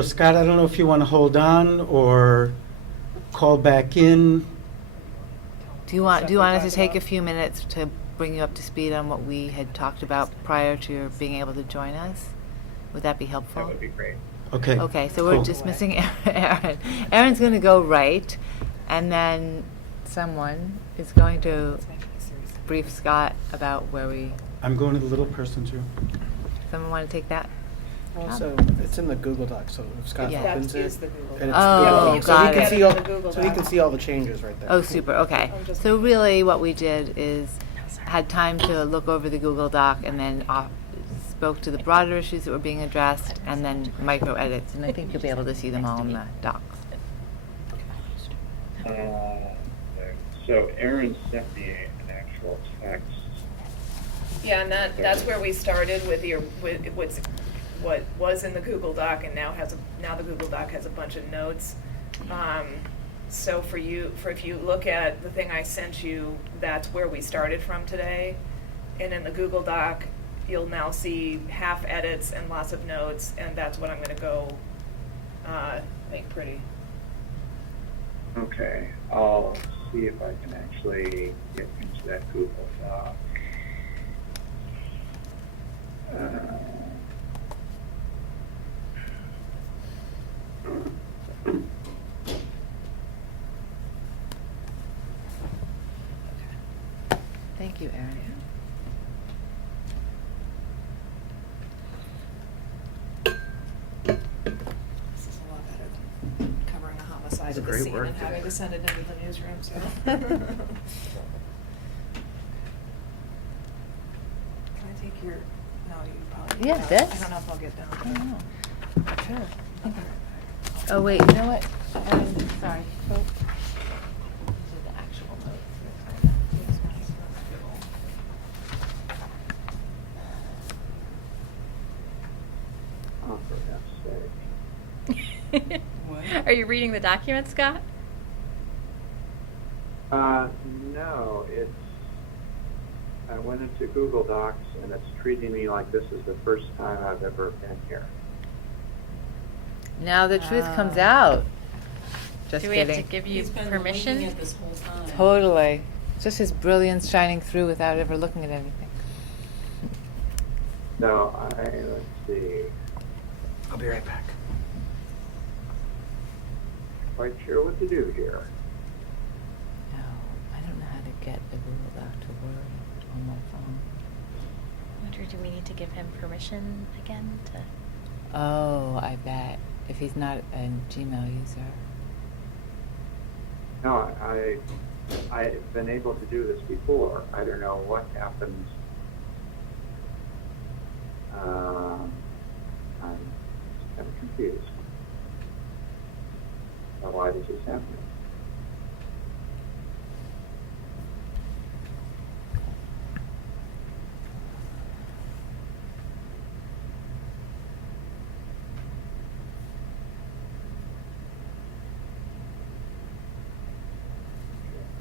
Scott, I don't know if you want to hold on or call back in. do you want us to Talk take a about- few minutes to bring you up to speed on what we had talked about prior to your being able to join us? Would that be helpful? That would be great. Okay. Okay, so we're cool. just missing Aaron. Aaron's going to go right, and then someone is going to Let's make it a series. brief Scott about where we. I'm going to the little person's room. Someone want to take that? Also, it's in the Google Doc, so if Scott Yeah. opens That it. is the Google and Doc. it's Oh, Google, so got he it. can see Get it all, in the Google so he Doc. can see all the changes right there. Oh, super. Okay. I'm just- So really, what we did is had time to look over the Google Doc, and then spoke to the broader issues that were being addressed, and then micro edits. And I think you'll be able to see them all in the docs. So Aaron sent me an actual text. Yeah, and that's where we started with what was in the Google Doc, and now the Google Doc has a bunch of notes. So if you look at the thing I sent you, that's where we started from today. And in the Google Doc, you'll now see half edits and lots of notes, and that's what I'm gonna go make pretty. Okay, I'll see if I can actually get into that Google Doc. Thank you, Erin. This is a lot better than covering a homicide It's a at the great scene work and having today. to send it into the newsroom, so. Can I take your, no, you probably. Yeah, no, this? I don't know if I'll get down to I don't know. it. Sure. Oh, wait, you know what? Erin, sorry. These are the actual Oh, for God's sake. What? Are you reading the document, Scott? No, I went into Google Docs and it's treating me like this is the first time I've ever been here. Now the truth comes Oh. out. Just Do we have to kidding. give you He's been permission? winging it this whole time. Totally. Just his brilliance shining through without ever looking at anything. No, let's see. I'll be right back. Quite sure what to do here. No, I don't know how to get a Google Doc to Word on my phone. I wonder, do we need to give him permission again to? Oh, I bet. If he's not a Gmail user. No, I've been able to do this before. I don't know what happens. I'm kind of confused. So why this is happening?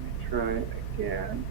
Let me try again.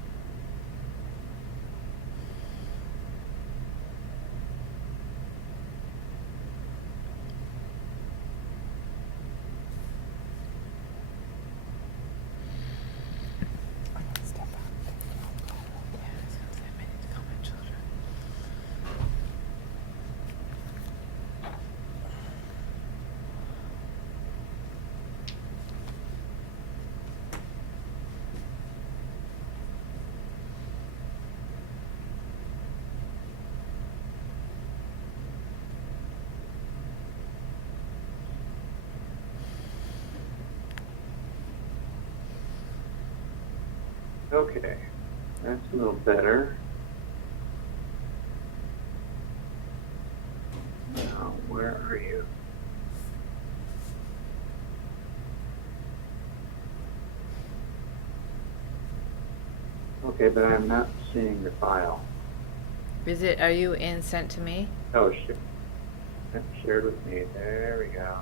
Okay, that's a little better. Now, where are you? Okay, but I'm not seeing the file. Are you in Sent to Me? Oh, shared with me. There we go.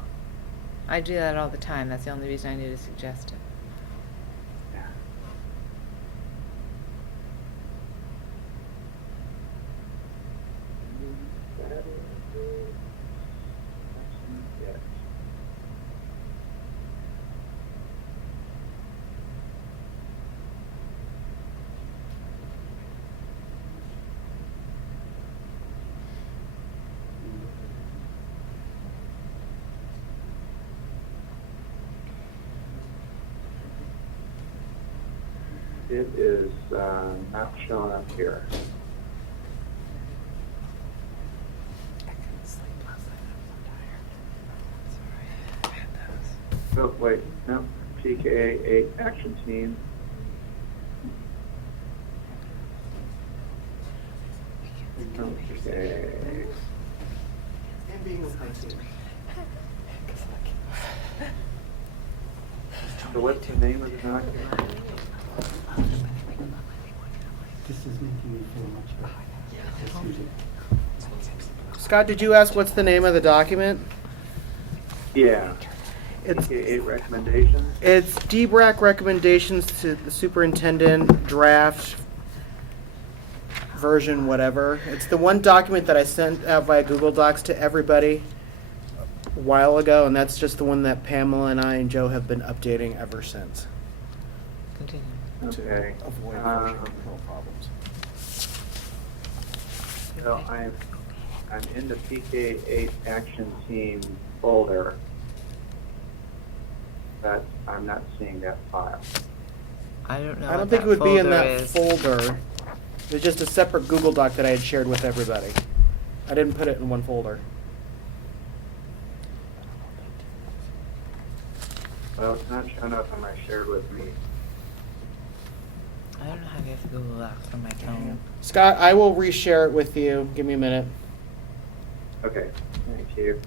I do that all the time. That's the only reason I need to suggest it. That's not it. It is not showing up here. Oh, wait, no, K-8 action team. Okay. So what's the name of the document? This is making me feel much better. Yes, you did. Scott, did you ask what's the name of the document? Yeah. It's K-8 recommendations? It's DBRAC recommendations to the superintendent draft version, whatever. It's the one document that I sent out via Google Docs to everybody a while ago, and that's just the one that Pamela and I and Joe have been updating ever since. Continue. Okay. To avoid version control problems. So I'm in the PK8 action team folder, but I'm not seeing that file. I don't know. I don't what think it would be in folder that is. folder. It's just a separate Google Doc that I had shared with everybody. I didn't put it in one folder. Well, it's not showing up on my shared with me. I don't know how to get to Google Docs from my phone. Scott, I will reshare it with you. Give me a minute. Okay, thank you.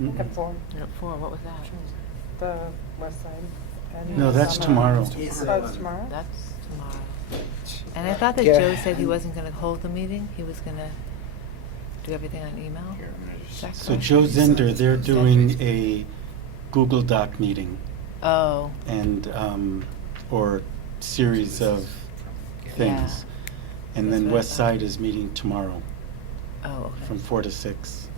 Mm-mm. At 4, At 4, what was that? the west side. and No, that's Summer. tomorrow. Oh, it's tomorrow? That's tomorrow. And I thought that Yeah. Joe said he wasn't gonna hold the meeting, he was gonna do everything on email? Is that So correct? Joe Zender, they're doing a Google Doc meeting Oh, and, or series of things. And That's then what I West thought. Side is meeting tomorrow oh, from okay. 4 to 6.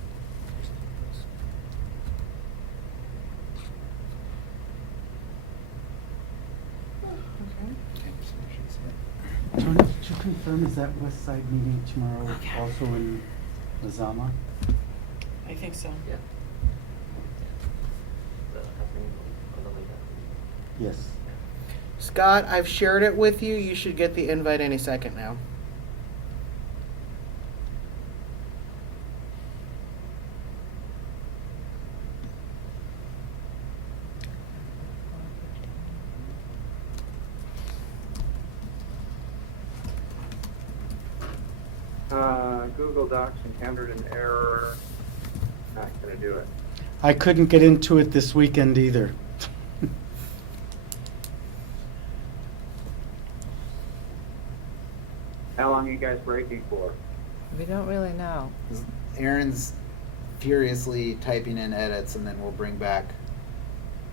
Tony, did you confirm, is that West Side meeting tomorrow also in Lazama? I think so. Yeah. Yes. Scott, I've shared it with you. You should get the invite any second now. Google Docs encountered an error. Not gonna do it. I couldn't get into it this weekend either. How long are you guys breaking for? We don't really know. Erin's furiously typing in edits, and then we'll bring back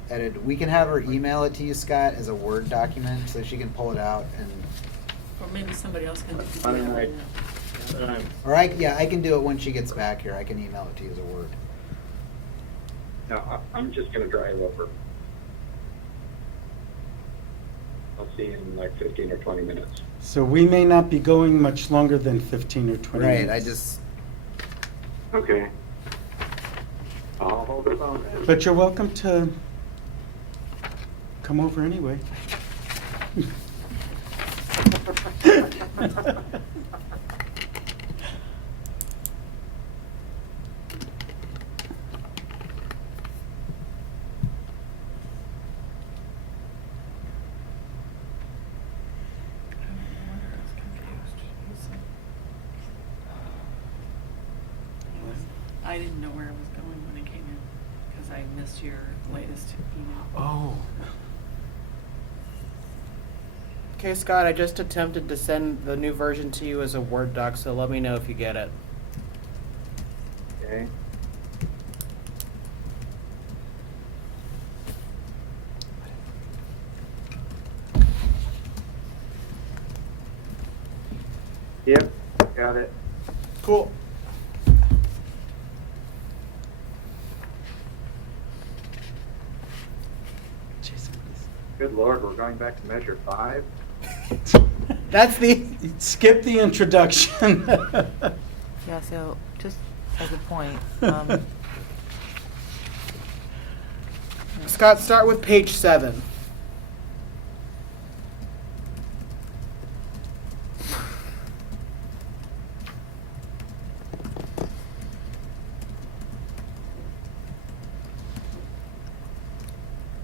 edited. We can have her email it to you, Scott, as a Word document, so she can pull it out and. Or maybe somebody else can do I that don't right know. now. Or I can do it when she gets back here. I can email it to you as a Word. No, I'm just gonna drive over. I'll see you in like 15 or 20 minutes. So we may not be going much longer than 15 or 20 Right, minutes. I just, Okay. I'll hold the phone then. But you're welcome to come over anyway. I didn't know where I was going when I came in, because I missed your latest email. Oh. Okay, Scott, I just attempted to send the new version to you as a Word doc, so let me know if you get it. Okay. Yep, got it. Cool. Jason, Good Lord, we're going back to measure 5? That's the. skip the introduction. Yeah, so just as a point, Scott, start with page 7.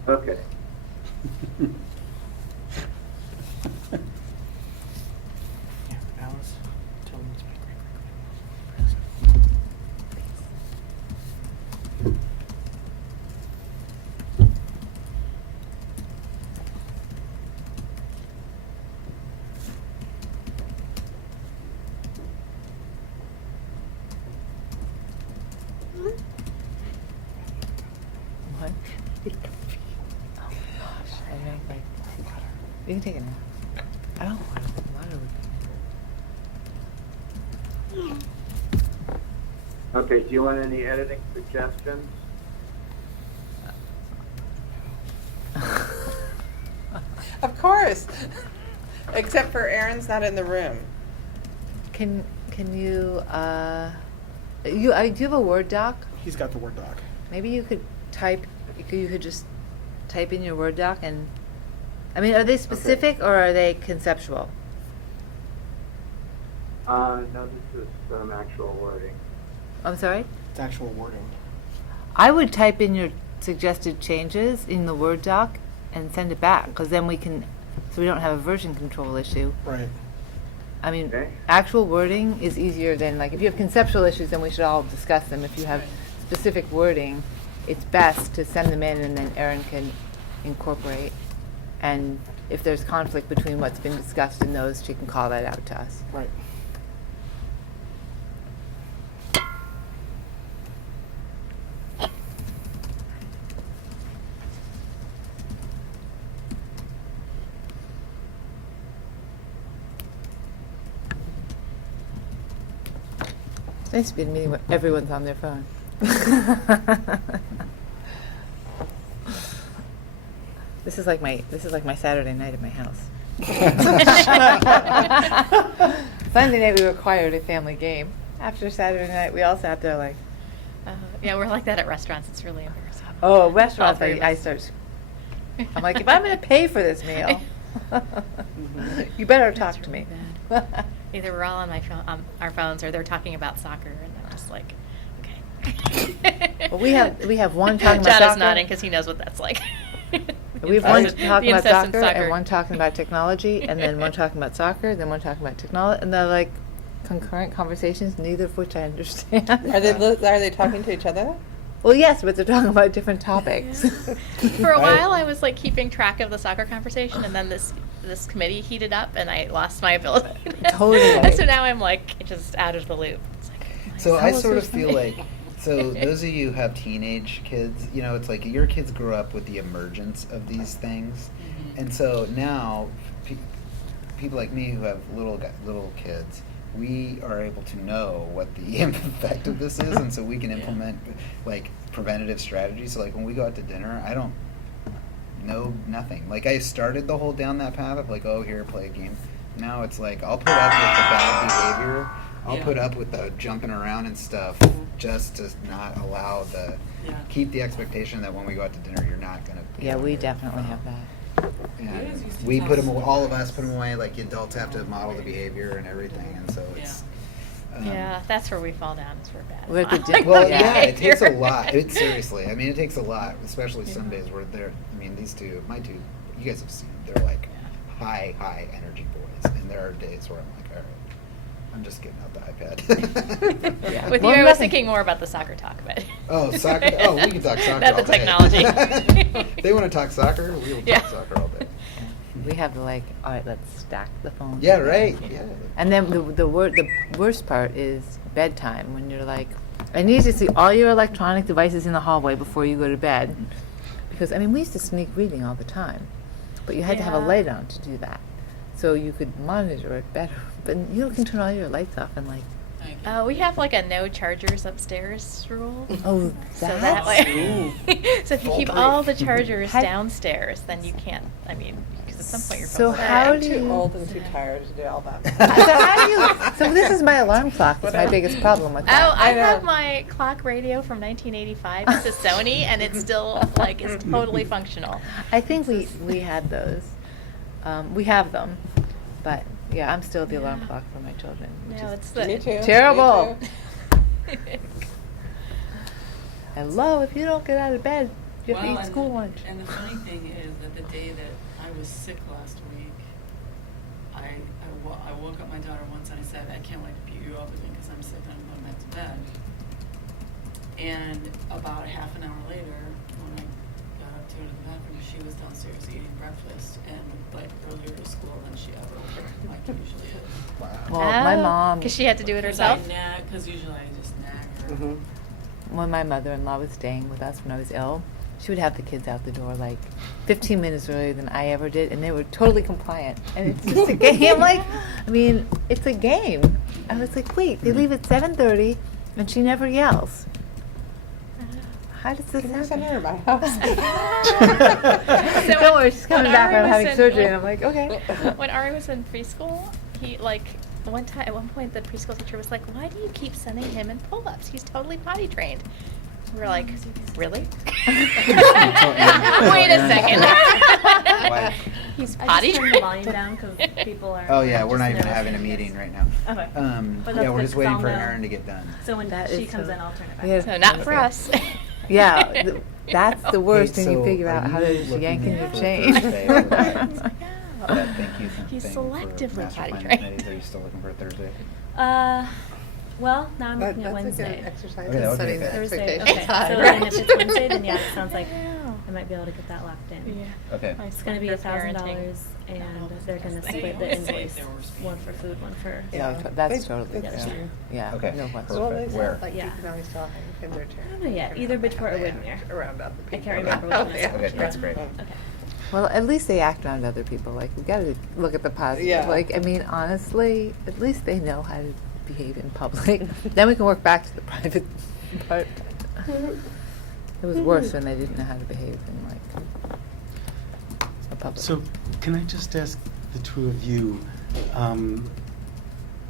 Okay. Yeah, Alice. Tell me it's my what? Oh my gosh, I drank like, you can take it now. I don't want water with Okay, do you want any editing suggestions? Of course. Except for Erin's not in the room. Can you, do you have a Word doc? He's got the Word doc. Maybe you could you could just type in your Word doc and, I mean, are they specific or are they conceptual? No, this is some actual wording. I'm sorry? It's actual wording. I would type in your suggested changes in the Word doc and send it back, because then we can, so we don't have a version control issue. Right. I mean, Okay. actual wording is easier than, like, if you have conceptual issues, then we should all discuss them. If you have specific wording, it's best to send them in and then Erin can incorporate. And if there's conflict between what's been discussed and those, she can call that out to us. Right. It's nice to be in a meeting where everyone's on their phone. This is like my Saturday night at my house. Sunday night we required a family game. After Saturday night, we also have to like. Yeah, we're like that at restaurants. It's really embarrassing. Oh, restaurants! All three of I us. start. I'm like, if I'm going to pay for this meal, you better talk That's to me. really Either we're all on our phones, or they're talking about soccer, and I'm just like, okay. Well, we have one talking about John is soccer. nodding because he knows what that's like. We have one The talking about incessant soccer, and one talking about technology, and then one talking about soccer, then one talking about technology, and they're like concurrent conversations, neither of which I understand. Are they talking to each other? Well, yes, but they're talking about different topics. For a while, I was like keeping track of the soccer conversation, and then this committee heated up, and I lost my ability. Totally. And so now I'm like just out of the loop. It's like, oh my So God. I sort of feel like, so those of you who have teenage kids, you know, it's like your kids grew up with the emergence of these things, and so now people like me who have little kids, we are able to know what the effect of this is, and so we can implement like preventative strategies. So like when we go out to dinner, I don't know nothing. Like I started the whole down that path of like, oh, here, play a game. Now it's like I'll put up with the bad behavior. I'll Yeah. put up with the jumping around and stuff just to not allow keep the expectation that when we go out to dinner, you're not gonna. Yeah, we definitely have that. And we put them, all of us put them away. Like adults have to model the behavior and everything, and so it's. Yeah, that's where we fall down. Is we're bad. We're at the Well, Yeah. yeah, it takes a lot. It seriously. I mean, it takes a lot, especially Sundays where they're. I mean, my two, you guys have seen. They're like high energy boys, and there are days where I'm like, all right, I'm just getting out the iPad. Yeah. With Well, you, I was nothing- thinking more about the soccer talk, but. Oh, soccer. Oh, we can talk soccer. Not all the day. technology. They want to talk soccer. We will Yeah. talk soccer all day. We have the like, all right, let's stack the phones. Yeah, right. Yeah. And then the worst part is bedtime, when you're like, I need to see all your electronic devices in the hallway before you go to bed. Because, I mean, we used to sneak reading all the time, but you had to have a Yeah. light on to do that. So you could monitor it better. But you can turn all your lights off and like, We have like a no chargers upstairs rule. oh, So that's that way, so if you keep all the chargers How- downstairs, then you can't. I mean, because at some point your So phone's how dead. do I'm too you- old and too tired to do all that. so how do you, so this is my alarm clock, is my biggest problem with Oh, that. I know. have my clock radio from 1985. It's a Sony, and it's still like it's totally functional. I think we had those. We have them, but yeah, I'm still the alarm Yeah. clock for my children. Which No, is it's the Me too. terrible. Me too. Hello, if you don't get out of bed, you have to eat school lunch. And the funny thing is that the day that I was sick last week, I woke up my daughter once and I said, I can't wait to beat you up again because I'm sick and I'm going back to bed. And about a half an hour later, when I got up to go to the bathroom, she was downstairs eating breakfast and like earlier to school than she ever would, like usually is. Wow. Well, my mom, because she had to do it herself. Because usually I just nag her. Mm-hmm. when my mother-in-law was staying with us when I was ill, she would have the kids out the door like 15 minutes earlier than I ever did, and they were totally compliant. And it's just a game. Like, I mean, it's a game. I was like, wait, they leave at 7:30, and she never yells. How does this Can you send happen? her to my house? Don't worry, she's coming when back. Ari I'm was having in- surgery, and I'm like, okay. When Ari was in preschool, he like at one point the preschool teacher was like, "Why do you keep sending him in pull-ups? He's totally potty trained." We were like, "Really?" Wait a second. Why? He's I potty just turned trained. the volume down because people are. Oh yeah, we're not just even having a noticing meeting this. right now. Okay. But that's Yeah, we're good, just 'cause waiting I'll for know. Aaron to get done. So when That she is comes so- in, I'll turn it back. Yeah. So not for us. Yeah, that's the worst, Hey, and you so figure are out how you to looking yank in your for chain. Thursday for that? Yeah. That thank you He's thing selectively for master potty plan trained. committees. Are you still looking for Thursday? Well, now I'm looking at That's a good Wednesday. exercise Okay, that in would be setting the good. Thursday, expectations. okay. So then if it's Wednesday, then yeah, it sounds like I might be able to get that locked in. Okay. It's gonna be $1,000 and they're gonna split the invoice, one for food, one for. Yeah. No, that's They- totally, that's yeah. true. Yeah. Okay. no question. Well, they Perfect. sound Where? like Yeah. you can always tell how in their turn. I don't know yet, either Bridgeport or Widmer. Around other people. I can't remember which one Oh, is yeah. which. Okay, that's great. Okay. Well, at least they act around other people. Like, we gotta look at the positive. Yeah. Like, I mean, honestly, at least they know how to behave in public. Then we can work back to the private part. It was worse when they didn't know how to behave in, like, a public. So, can I just ask the two of you,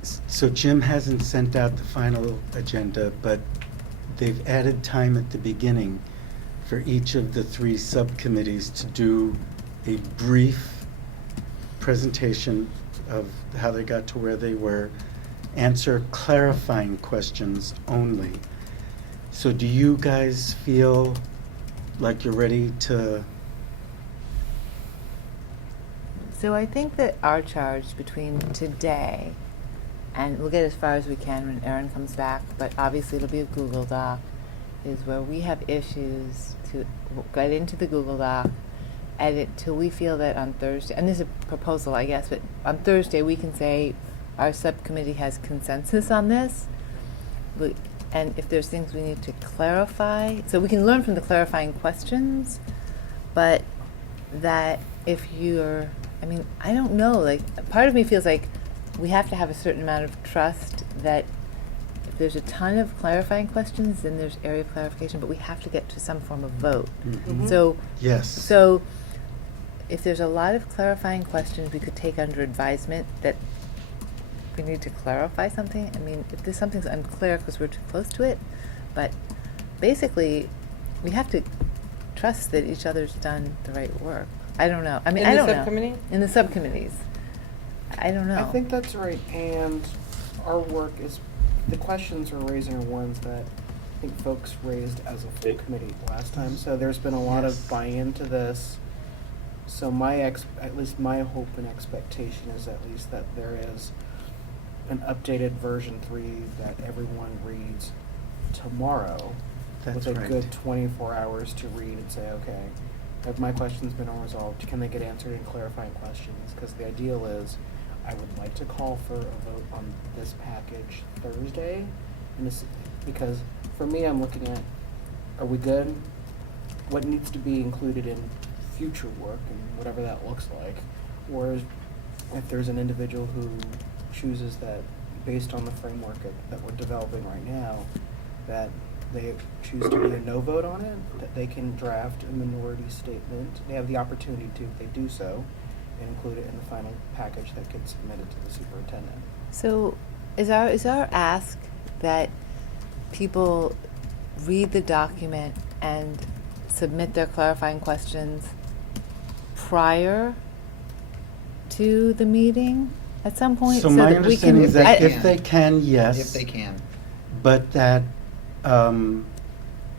so Jim hasn't sent out the final agenda, but they've added time at the beginning for each of the 3 subcommittees to do a brief presentation of how they got to where they were, answer clarifying questions only. So do you guys feel like you're ready to? So I think that our charge between today, and we'll get as far as we can when Erin comes back, but obviously it'll be a Google Doc, is where we have issues to get into the Google Doc, edit till we feel that on Thursday, and this is a proposal, I guess, but on Thursday we can say our subcommittee has consensus on this. And if there's things we need to clarify, so we can learn from the clarifying questions, but that if you're, I mean, I don't know, like, part of me feels like we have to have a certain amount of trust that if there's a ton of clarifying questions, then there's area of clarification, but we have to get to some form of vote. Mhm. So, Yes. so if there's a lot of clarifying questions we could take under advisement that we need to clarify something. I mean, if there's something's unclear because we're too close to it, but basically we have to trust that each other's done the right work. I don't know. I mean, In I the don't know. subcommittee? In the subcommittees. I don't know. I think that's right, and our work is, the questions we're raising are ones that I think folks raised as a full committee last time, so there's been a lot Yes. of buy-in to this. So at least my hope and expectation is at least that there is an updated version 3 that everyone reads tomorrow. That's with a right. good 24 hours to read and say, okay, have my questions been resolved? Can they get answered in clarifying questions? Because the ideal is, I would like to call for a vote on this package Thursday, and this, because for me, I'm looking at, are we good? What needs to be included in future work and whatever that looks like? Or if there's an individual who chooses that, based on the framework that we're developing right now, that they choose to be a no vote on it, that they can draft a minority statement. They have the opportunity to, if they do so, and include it in the final package that gets submitted to the superintendent. So is our ask that people read the document and submit their clarifying questions prior to the meeting at some point? So my that we understanding is that I- if they can, yes. If they can. But that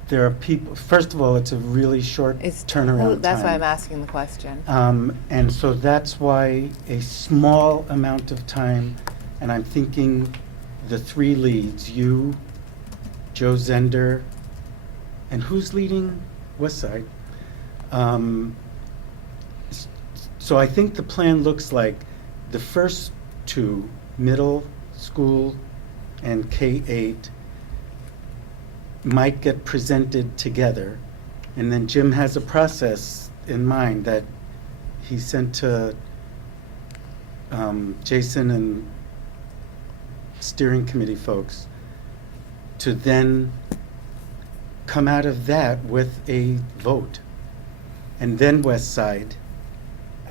there are people, first of all, it's a really short It's turnaround time. That's why I'm asking the question. And so that's why a small amount of time, and I'm thinking the 3 leads, you, Joe Zender, and who's leading West Side? So I think the plan looks like the first 2, middle school and K-8, might get presented together. And then Jim has a process in mind that he sent to Jason and steering committee folks to then come out of that with a vote. And then West Side,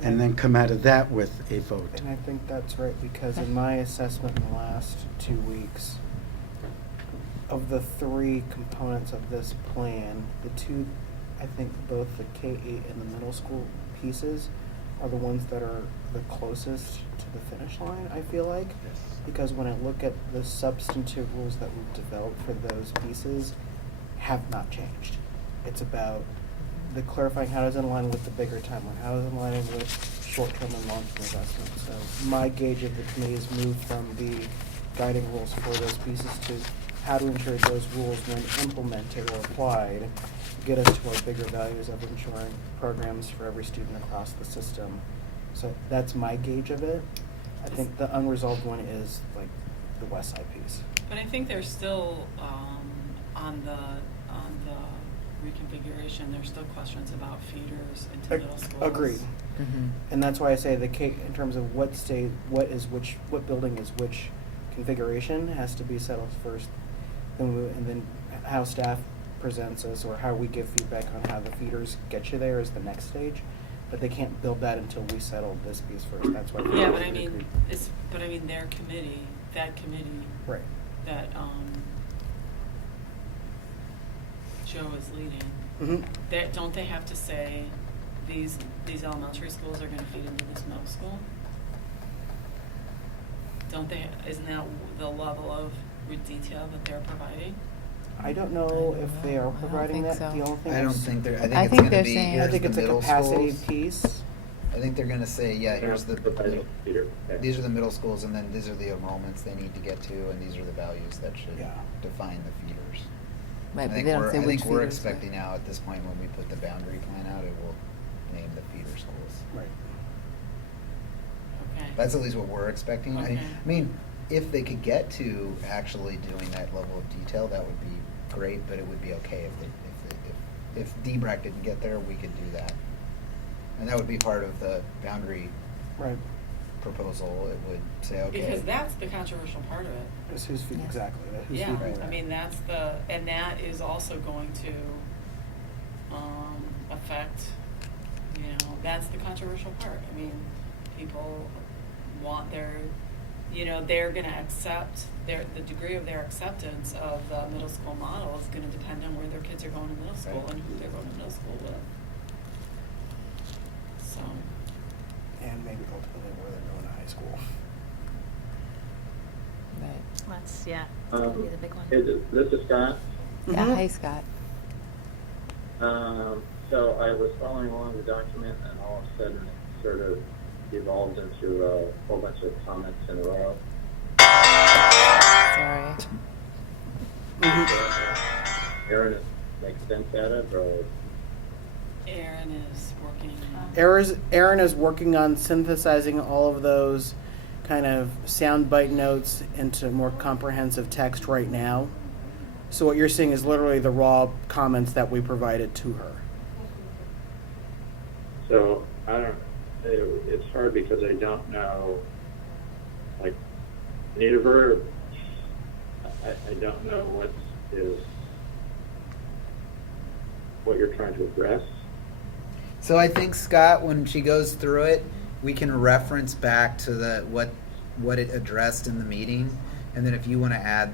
and then come out of that with a vote. And I think that's right, because in my assessment in the last 2 weeks, of the 3 components of this plan, the 2, I think both the K-8 and the middle school pieces are the ones that are the closest to the finish line, I feel like. Because when I look at the substantive rules that we've developed for those pieces, have not changed. It's about the clarifying how does it align with the bigger timeline, how does it align with short-term and long-term investment. So my gauge of the committee has moved from the guiding rules for those pieces to how to ensure those rules, when implemented or applied, get us to our bigger values of ensuring programs for every student across the system. So that's my gauge of it. I think the unresolved one is like the West Side piece. But I think there's still, on the reconfiguration, there's still questions about feeders into middle schools. Agreed. Mhm. And that's why I say the K, in terms of what state, what building is which configuration has to be settled first. And then how staff presents us or how we give feedback on how the feeders get you there is the next stage. But they can't build that until we settle this piece first. That's why. Yeah, but I mean, their committee, that committee Right. that, Joe is leading, Mm-hmm. don't they have to say, these elementary schools are gonna feed into this middle school? Don't they, isn't that the level of detail that they're providing? I don't know if they are I don't providing think that. so. The only thing I don't is- think they're, I I think it's think gonna they're be, saying- here's I think the it's a middle capacity schools. piece. I think they're gonna say, yeah, here's the middle, Peter. Okay. these are the middle schools, and then these are the enrollments they need to get to, and these are the values that should Yeah. define the feeders. Right, I but think they don't we're, say I which think we're feeders, expecting right. now at this point, when we put the boundary plan out, it will name the feeder schools. Right. Okay. That's at least what we're expecting. Okay. I mean, if they could get to actually doing that level of detail, that would be great, but it would be okay if DBRAC didn't get there, we could do that. And that would be part of the boundary Right. proposal. It would say, okay. Because that's the controversial part of it. It's who's feeding, Yes. exactly. Who's Yeah, feeding I that. mean, and that is also going to, affect, that's the controversial part. I mean, people want they're gonna accept, the degree of their acceptance of the middle school model is gonna depend on where their kids are going to middle school Right. and who they're going to middle school with. So, And maybe ultimately where they're going to high school. Right. That's, yeah, that's gonna be the big one. This is Scott. Yeah, Mhm. hi, Scott. So I was following along the document, and all of a sudden it sort of evolved into a whole bunch of comments in a row. Sorry. Aaron, it makes sense out of, or Aaron is working on. Aaron is working on synthesizing all of those kind of soundbite notes into more comprehensive text right now. So what you're seeing is literally the raw comments that we provided to her. so I don't. It's hard because I don't know. Like, need a verb. I don't know what you're trying to address. So I think, Scott, when she goes through it, we can reference back to what it addressed in the meeting, and then if you want to add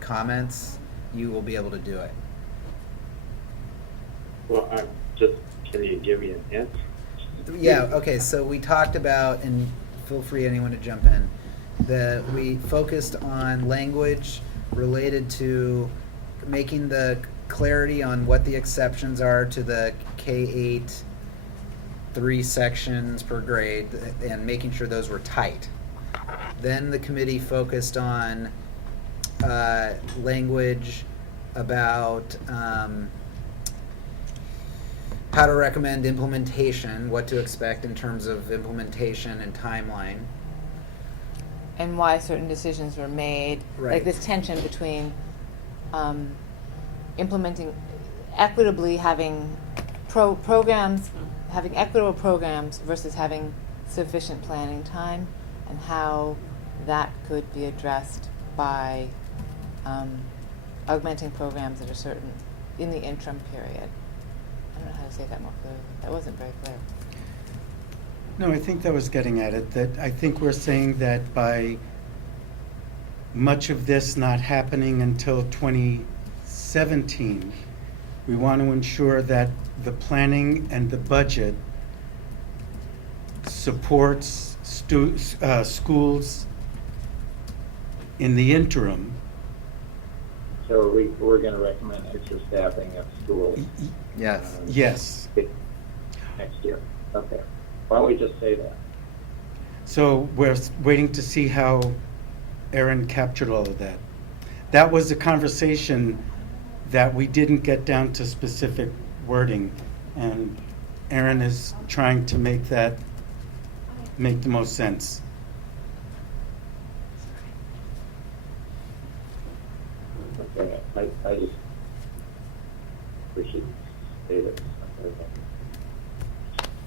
comments, you will be able to do it. Well, can you give me a hint? Yeah, okay, so we talked about, and feel free anyone to jump in, we focused on language related to making the clarity on what the exceptions are to the K-8 3 sections per grade and making sure those were tight. Then the committee focused on language about how to recommend implementation, what to expect in terms of implementation and timeline. And why certain decisions were made. Right. Like this tension between implementing equitably, having programs, having equitable programs versus having sufficient planning time, and how that could be addressed by augmenting programs that are certain in the interim period. I don't know how to say that more clearly. That wasn't very clear. No, I think that was getting at it, that I think we're saying that by much of this not happening until 2017, we want to ensure that the planning and the budget supports schools in the interim. So we're going to recommend extra staffing at schools. Yes. Yes. Next year. Okay. Why don't we just say that? So we're waiting to see how Erin captured all of that. That was a conversation that we didn't get down to specific wording, and Erin is trying to make that make the most sense. Okay, I just appreciate it.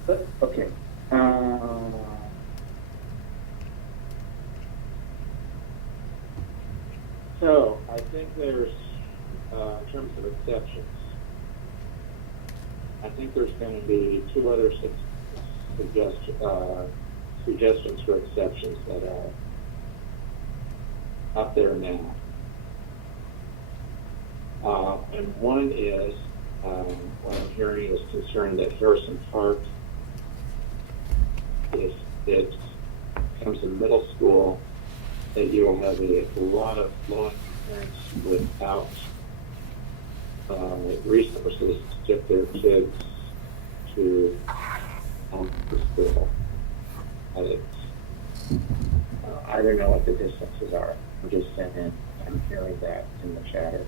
But, okay. So, I think there's, in terms of exceptions, I think there's going to be two other suggestions for exceptions that are up there now. And one is, what I'm hearing is concerned that Harrison Park, if it comes to middle school, that you'll have a lot of parents without resources to get their kids to the school. I don't know what the distances are. I'm just saying, I'm hearing that in the chatter.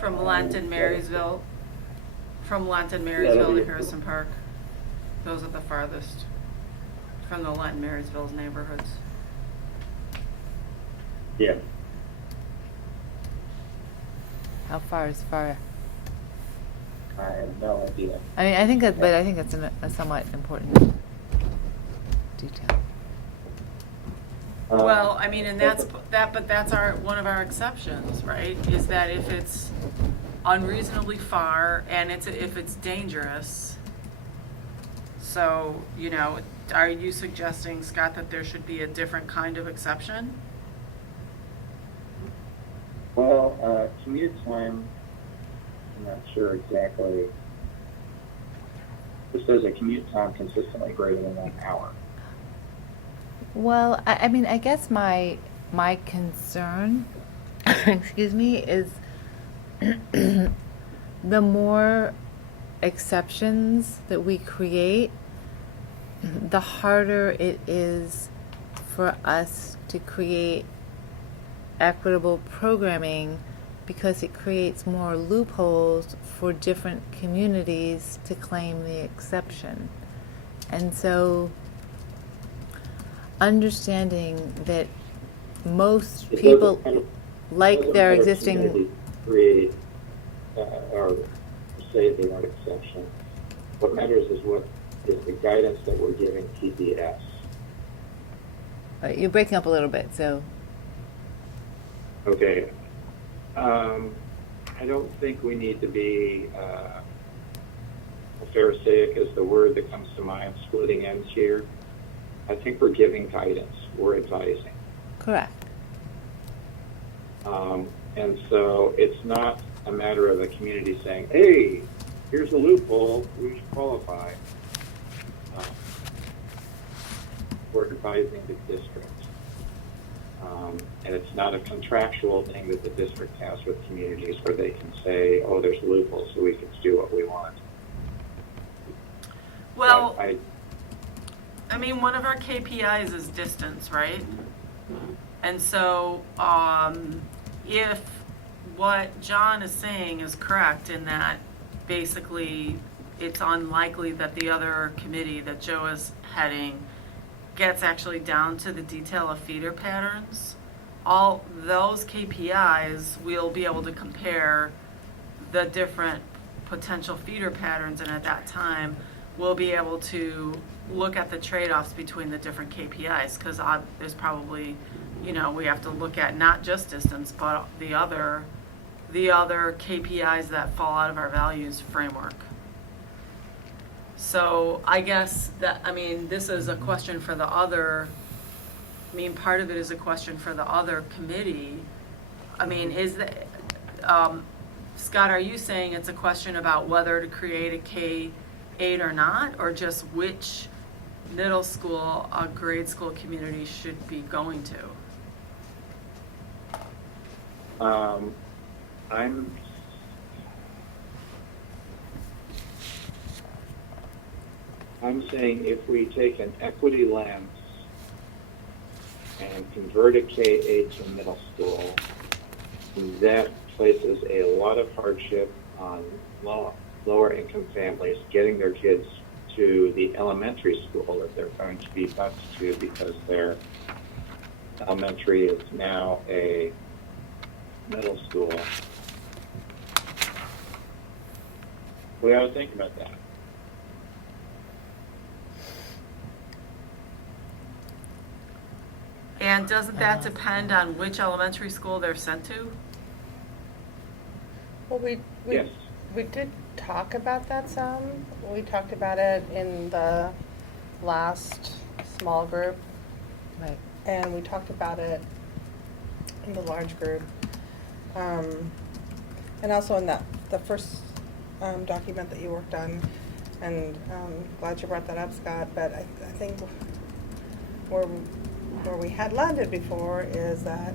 From Lent Marysville that'll to be- Harrison Park. Those are the farthest from the Lent Marysville's neighborhoods. Yeah. How far is far? I have no idea. I mean, I think that, but I think it's a somewhat important detail. Well, I mean, and but that's one of our exceptions, right? Is that if it's unreasonably far and if it's dangerous. So, are you suggesting, Scott, that there should be a different kind of exception? Well, commute time, I'm not sure exactly. This says a commute time consistently greater than 1 hour. Well, I mean, I guess my concern, excuse me, is the more exceptions that we create, the harder it is for us to create equitable programming, because it creates more loopholes for different communities to claim the exception. And so understanding that most It people doesn't- like doesn't their matter if existing, community create or say they want exception. What matters is what is the guidance that we're giving TPS. you're breaking up a little bit, so Okay. I don't think we need to be Pharisaic is the word that comes to mind, splitting ends here. I think we're giving guidance, we're advising. correct. And so it's not a matter of the community saying, hey, here's a loophole, we should qualify. We're advising the district. And it's not a contractual thing that the district has with communities where they can say, oh, there's loopholes, so we can do what we want. Well, I I mean, one of our KPIs is distance, right? And so, if what John is saying is correct in that basically it's unlikely that the other committee that Joe is heading gets actually down to the detail of feeder patterns, all those KPIs, we'll be able to compare the different potential feeder patterns, and at that time, we'll be able to look at the trade-offs between the different KPIs, because there's probably, we have to look at not just distance, but the other KPIs that fall out of our values framework. So I guess this is a question for the other, part of it is a question for the other committee. Scott, are you saying it's a question about whether to create a K-8 or not, or just which middle school a grade school community should be going to? I'm saying if we take an equity lens and converted K-8 to middle school, that places a lot of hardship on lower income families getting their kids to the elementary school that they're going to be bused to, because their elementary is now a middle school. We ought to think about that. And doesn't that depend on which elementary school they're sent to? Well, Yes. we did talk about that some. We talked about it in the last small group, Right. and we talked about it in the large group. And also in the first document that you worked on, and glad you brought that up, Scott, but I think where we had landed before is that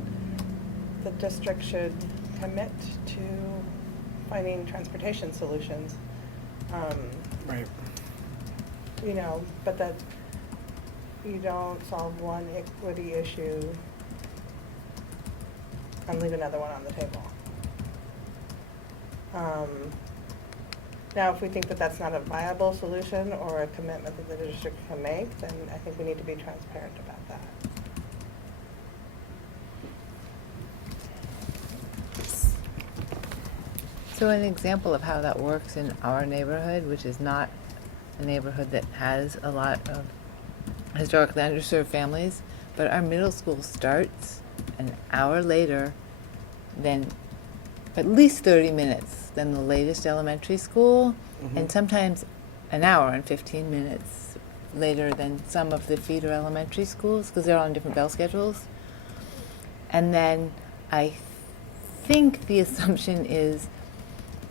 the district should commit to finding transportation solutions. Right. You know, but that you don't solve one equity issue and leave another one on the table. Now, if we think that that's not a viable solution or a commitment that the district can make, then I think we need to be transparent about that. So an example of how that works in our neighborhood, which is not a neighborhood that has a lot of historically underserved families, but our middle school starts an hour later than, at least 30 minutes than the latest elementary school, and sometimes an hour and 15 minutes later than some of the feeder elementary schools, because they're on different bell schedules. And then I think the assumption is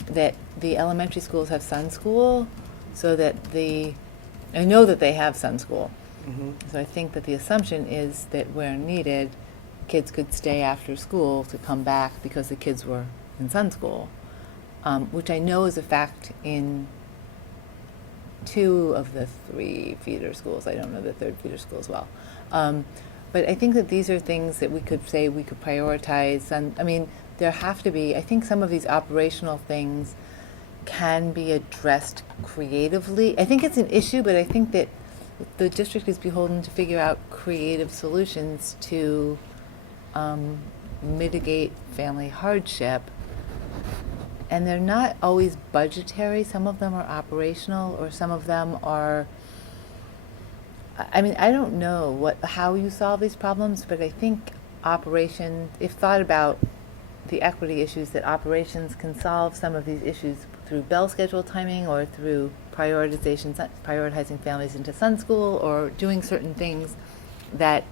that the elementary schools have Sun School, so that I know that they have Sun School. So I think that the assumption is that where needed, kids could stay after school to come back because the kids were in Sun School, which I know is a fact in 2 of the 3 feeder schools. I don't know the 3rd feeder school as well. But I think that these are things that we could say we could prioritize. And I mean, there have to be, I think some of these operational things can be addressed creatively. I think it's an issue, but I think that the district is beholden to figure out creative solutions to mitigate family hardship. And they're not always budgetary. Some of them are operational, or some of them are, I mean, I don't know how you solve these problems, but I think if thought about the equity issues, that operations can solve some of these issues through bell schedule timing or through prioritizing families into Sun School, or doing certain things that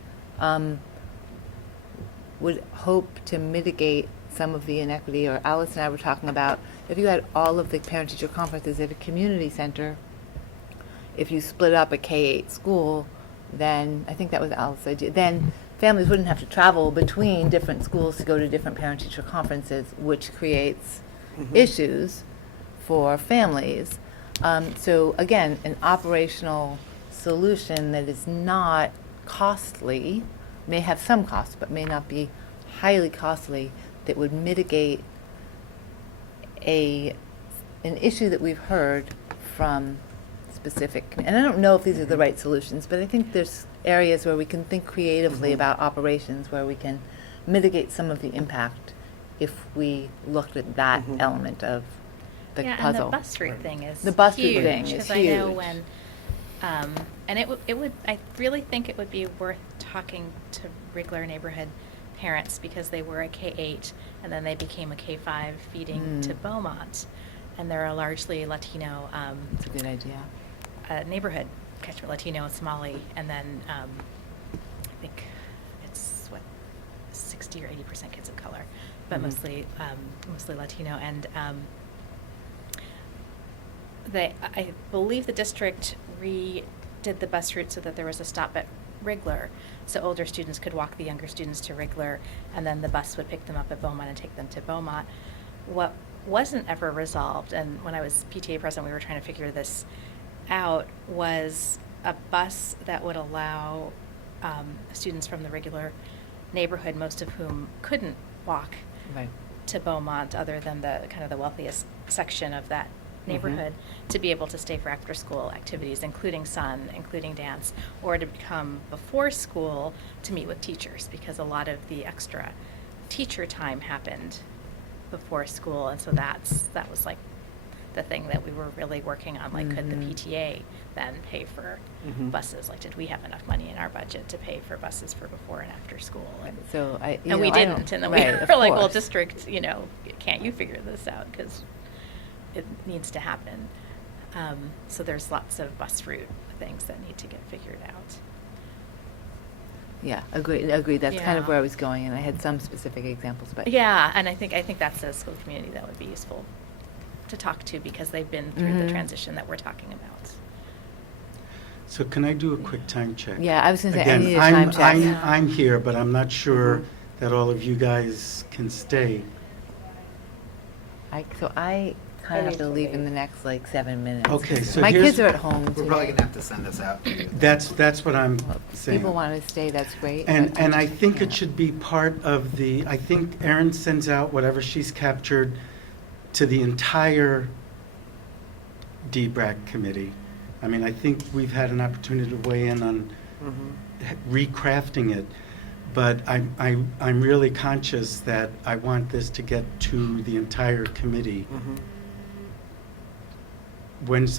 would hope to mitigate some of the inequity. Or Alice and I were talking about, if you had all of the parent-teacher conferences at a community center, if you split up a K-8 school, then, I think that was Alice's idea, then families wouldn't have to travel between different schools to go to different parent-teacher conferences, which creates issues for families. So again, an operational solution that is not costly, may have some cost, but may not be highly costly, that would mitigate an issue that we've heard from specific, and I don't know if these are the right solutions, but I think there's areas where we can think creatively about operations where we can mitigate some of the impact if we looked at that element of the puzzle. And the bus route thing is The bus route huge, thing is because I know huge. when, and it would, I really think it would be worth talking to Rigler neighborhood parents, because they were a K-8 and then they became a K-5 feeding to Beaumont, and they're a largely Latino It's a good idea. neighborhood, catchment Latino and Somali, and then I think it's 60 or 80% kids of color, but mostly Latino. And I believe the district redid the bus route so that there was a stop at Rigler, so older students could walk the younger students to Rigler, and then the bus would pick them up at Beaumont and take them to Beaumont. What wasn't ever resolved, and when I was PTA president, we were trying to figure this out, was a bus that would allow students from the regular neighborhood, most of whom couldn't walk Right. to Beaumont, other than the kind of the wealthiest section of that neighborhood, to be able to stay for after-school activities, including sun, including dance, or to come before school to meet with teachers, because a lot of the extra teacher time happened before school, and so that was like the thing that we were really working on, like could the PTA then pay for buses? Like, did we have enough money in our budget to pay for buses for before and after school? And, So I, you and we know, I don't- didn't, and then right, we of were like, well, course. district, can't you figure this out? Because it needs to happen. So there's lots of bus route things that need to get figured out. Yeah, agreed. That's kind of Yeah. where I was going, and I had some specific examples, but. Yeah, and I think that's a school community that would be useful to talk to, because they've been through the transition that we're talking about. So can I do a quick time check? Yeah, I was gonna say, I Again, need a time check. I'm here, but I'm not sure that all of you guys can stay. So I kind of have need to to leave in leave. the next like 7 minutes. Okay, so My here's- kids are at home today. We're probably gonna have to send this out to you. That's what I'm Well, if saying. people want to stay, that's great. And, but and I think can't. it should be part of I think Erin sends out whatever she's captured to the entire DBRAC committee. I mean, I think we've had an opportunity to weigh in on recrafting it, but I'm really conscious that I want this to get to the entire committee.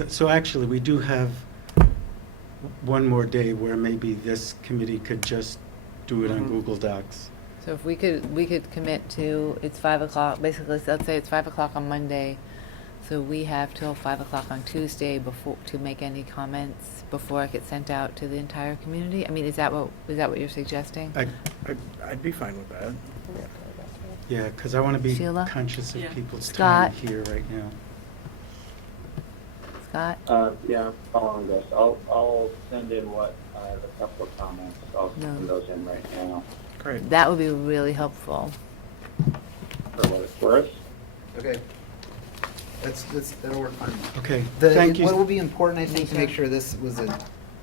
So actually, we do have one more day where maybe this committee could just do it on Google Docs. So if we could commit to, it's 5 o'clock, basically, let's say it's 5 o'clock on Monday, so we have till 5 o'clock on Tuesday to make any comments before it gets sent out to the entire community? I mean, is that what you're suggesting? I'd be fine with that. Yeah, because I want to be Sheila? conscious of Yeah. people's time Scott? here right now. Scott? Yeah, following this, I'll send in I have a couple of comments, I'll No. send those in right now, Great. That would be really helpful. for what it's worth. Okay. That'll work fine. Okay, The- thank you. What will be important, I think, to make Nisha? sure this was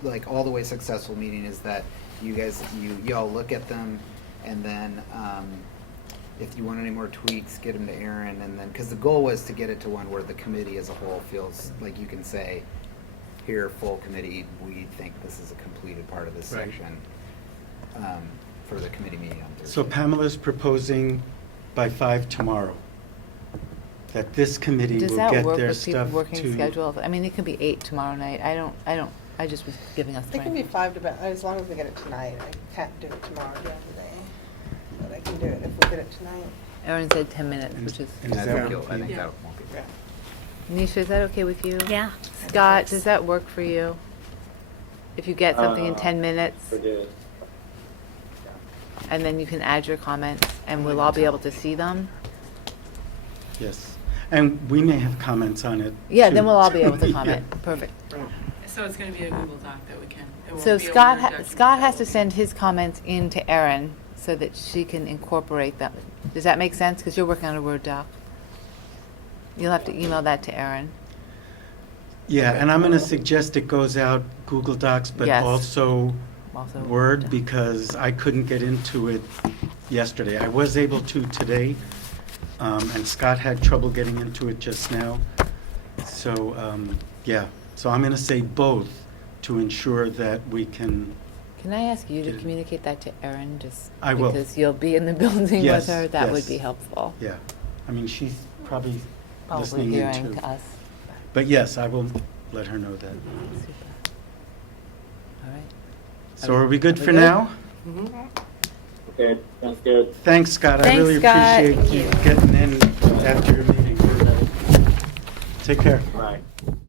like all the way successful meeting is that you guys, y'all look at them, and then if you want any more tweaks, get them to Aaron, and then, because the goal was to get it to one where the committee as a whole feels like you can say, here, full committee, we think this is a completed part of this Right. section for the committee meeting on Thursday. So Pamela's proposing by 5 tomorrow, that this committee Does will that get work their with people's stuff working to. schedules? I mean, it could be 8 tomorrow night. I just was giving us. It can be 5 to, as long as we get it tonight. I can't do it tomorrow during the day, but I can do it if we get it tonight. Erin said 10 minutes, And- which is. and I is think that you'll- I okay? think Yeah. that won't be bad. Nisha, is that okay with you? Yeah. Scott, does that work for you? If you get something in 10 minutes, For the, and then you can add your comments, and we'll all be able to see them? Yes, and we may have comments on it. Yeah, then too. we'll all be able to Yeah. comment. Perfect. So it's gonna be a Google Doc that we can. It won't So be a Scott, Word document Scott that has to will be- send his comments in to Erin so that she can incorporate them. Does that make sense? Because you're working on a Word doc. You'll have to email that to Erin. Yeah, and I'm going to suggest it goes out Google Docs, but Yes. also Also Word, because I couldn't get into it yesterday. I was able to today, and Scott had trouble getting into it just now. So, yeah, so I'm going to say both to ensure that we can, Can I ask you to Did- communicate that to Erin, just I will. because you'll be in the building Yes, with her? That would yes. be helpful. yeah. I mean, she's probably Probably listening in hearing too. to us. But yes, I will let her know that. Super. All right. So are we good Are we for good? now? okay, sounds good. Thanks, Scott. I Thanks, really Scott. appreciate you getting in after your meeting. Take care.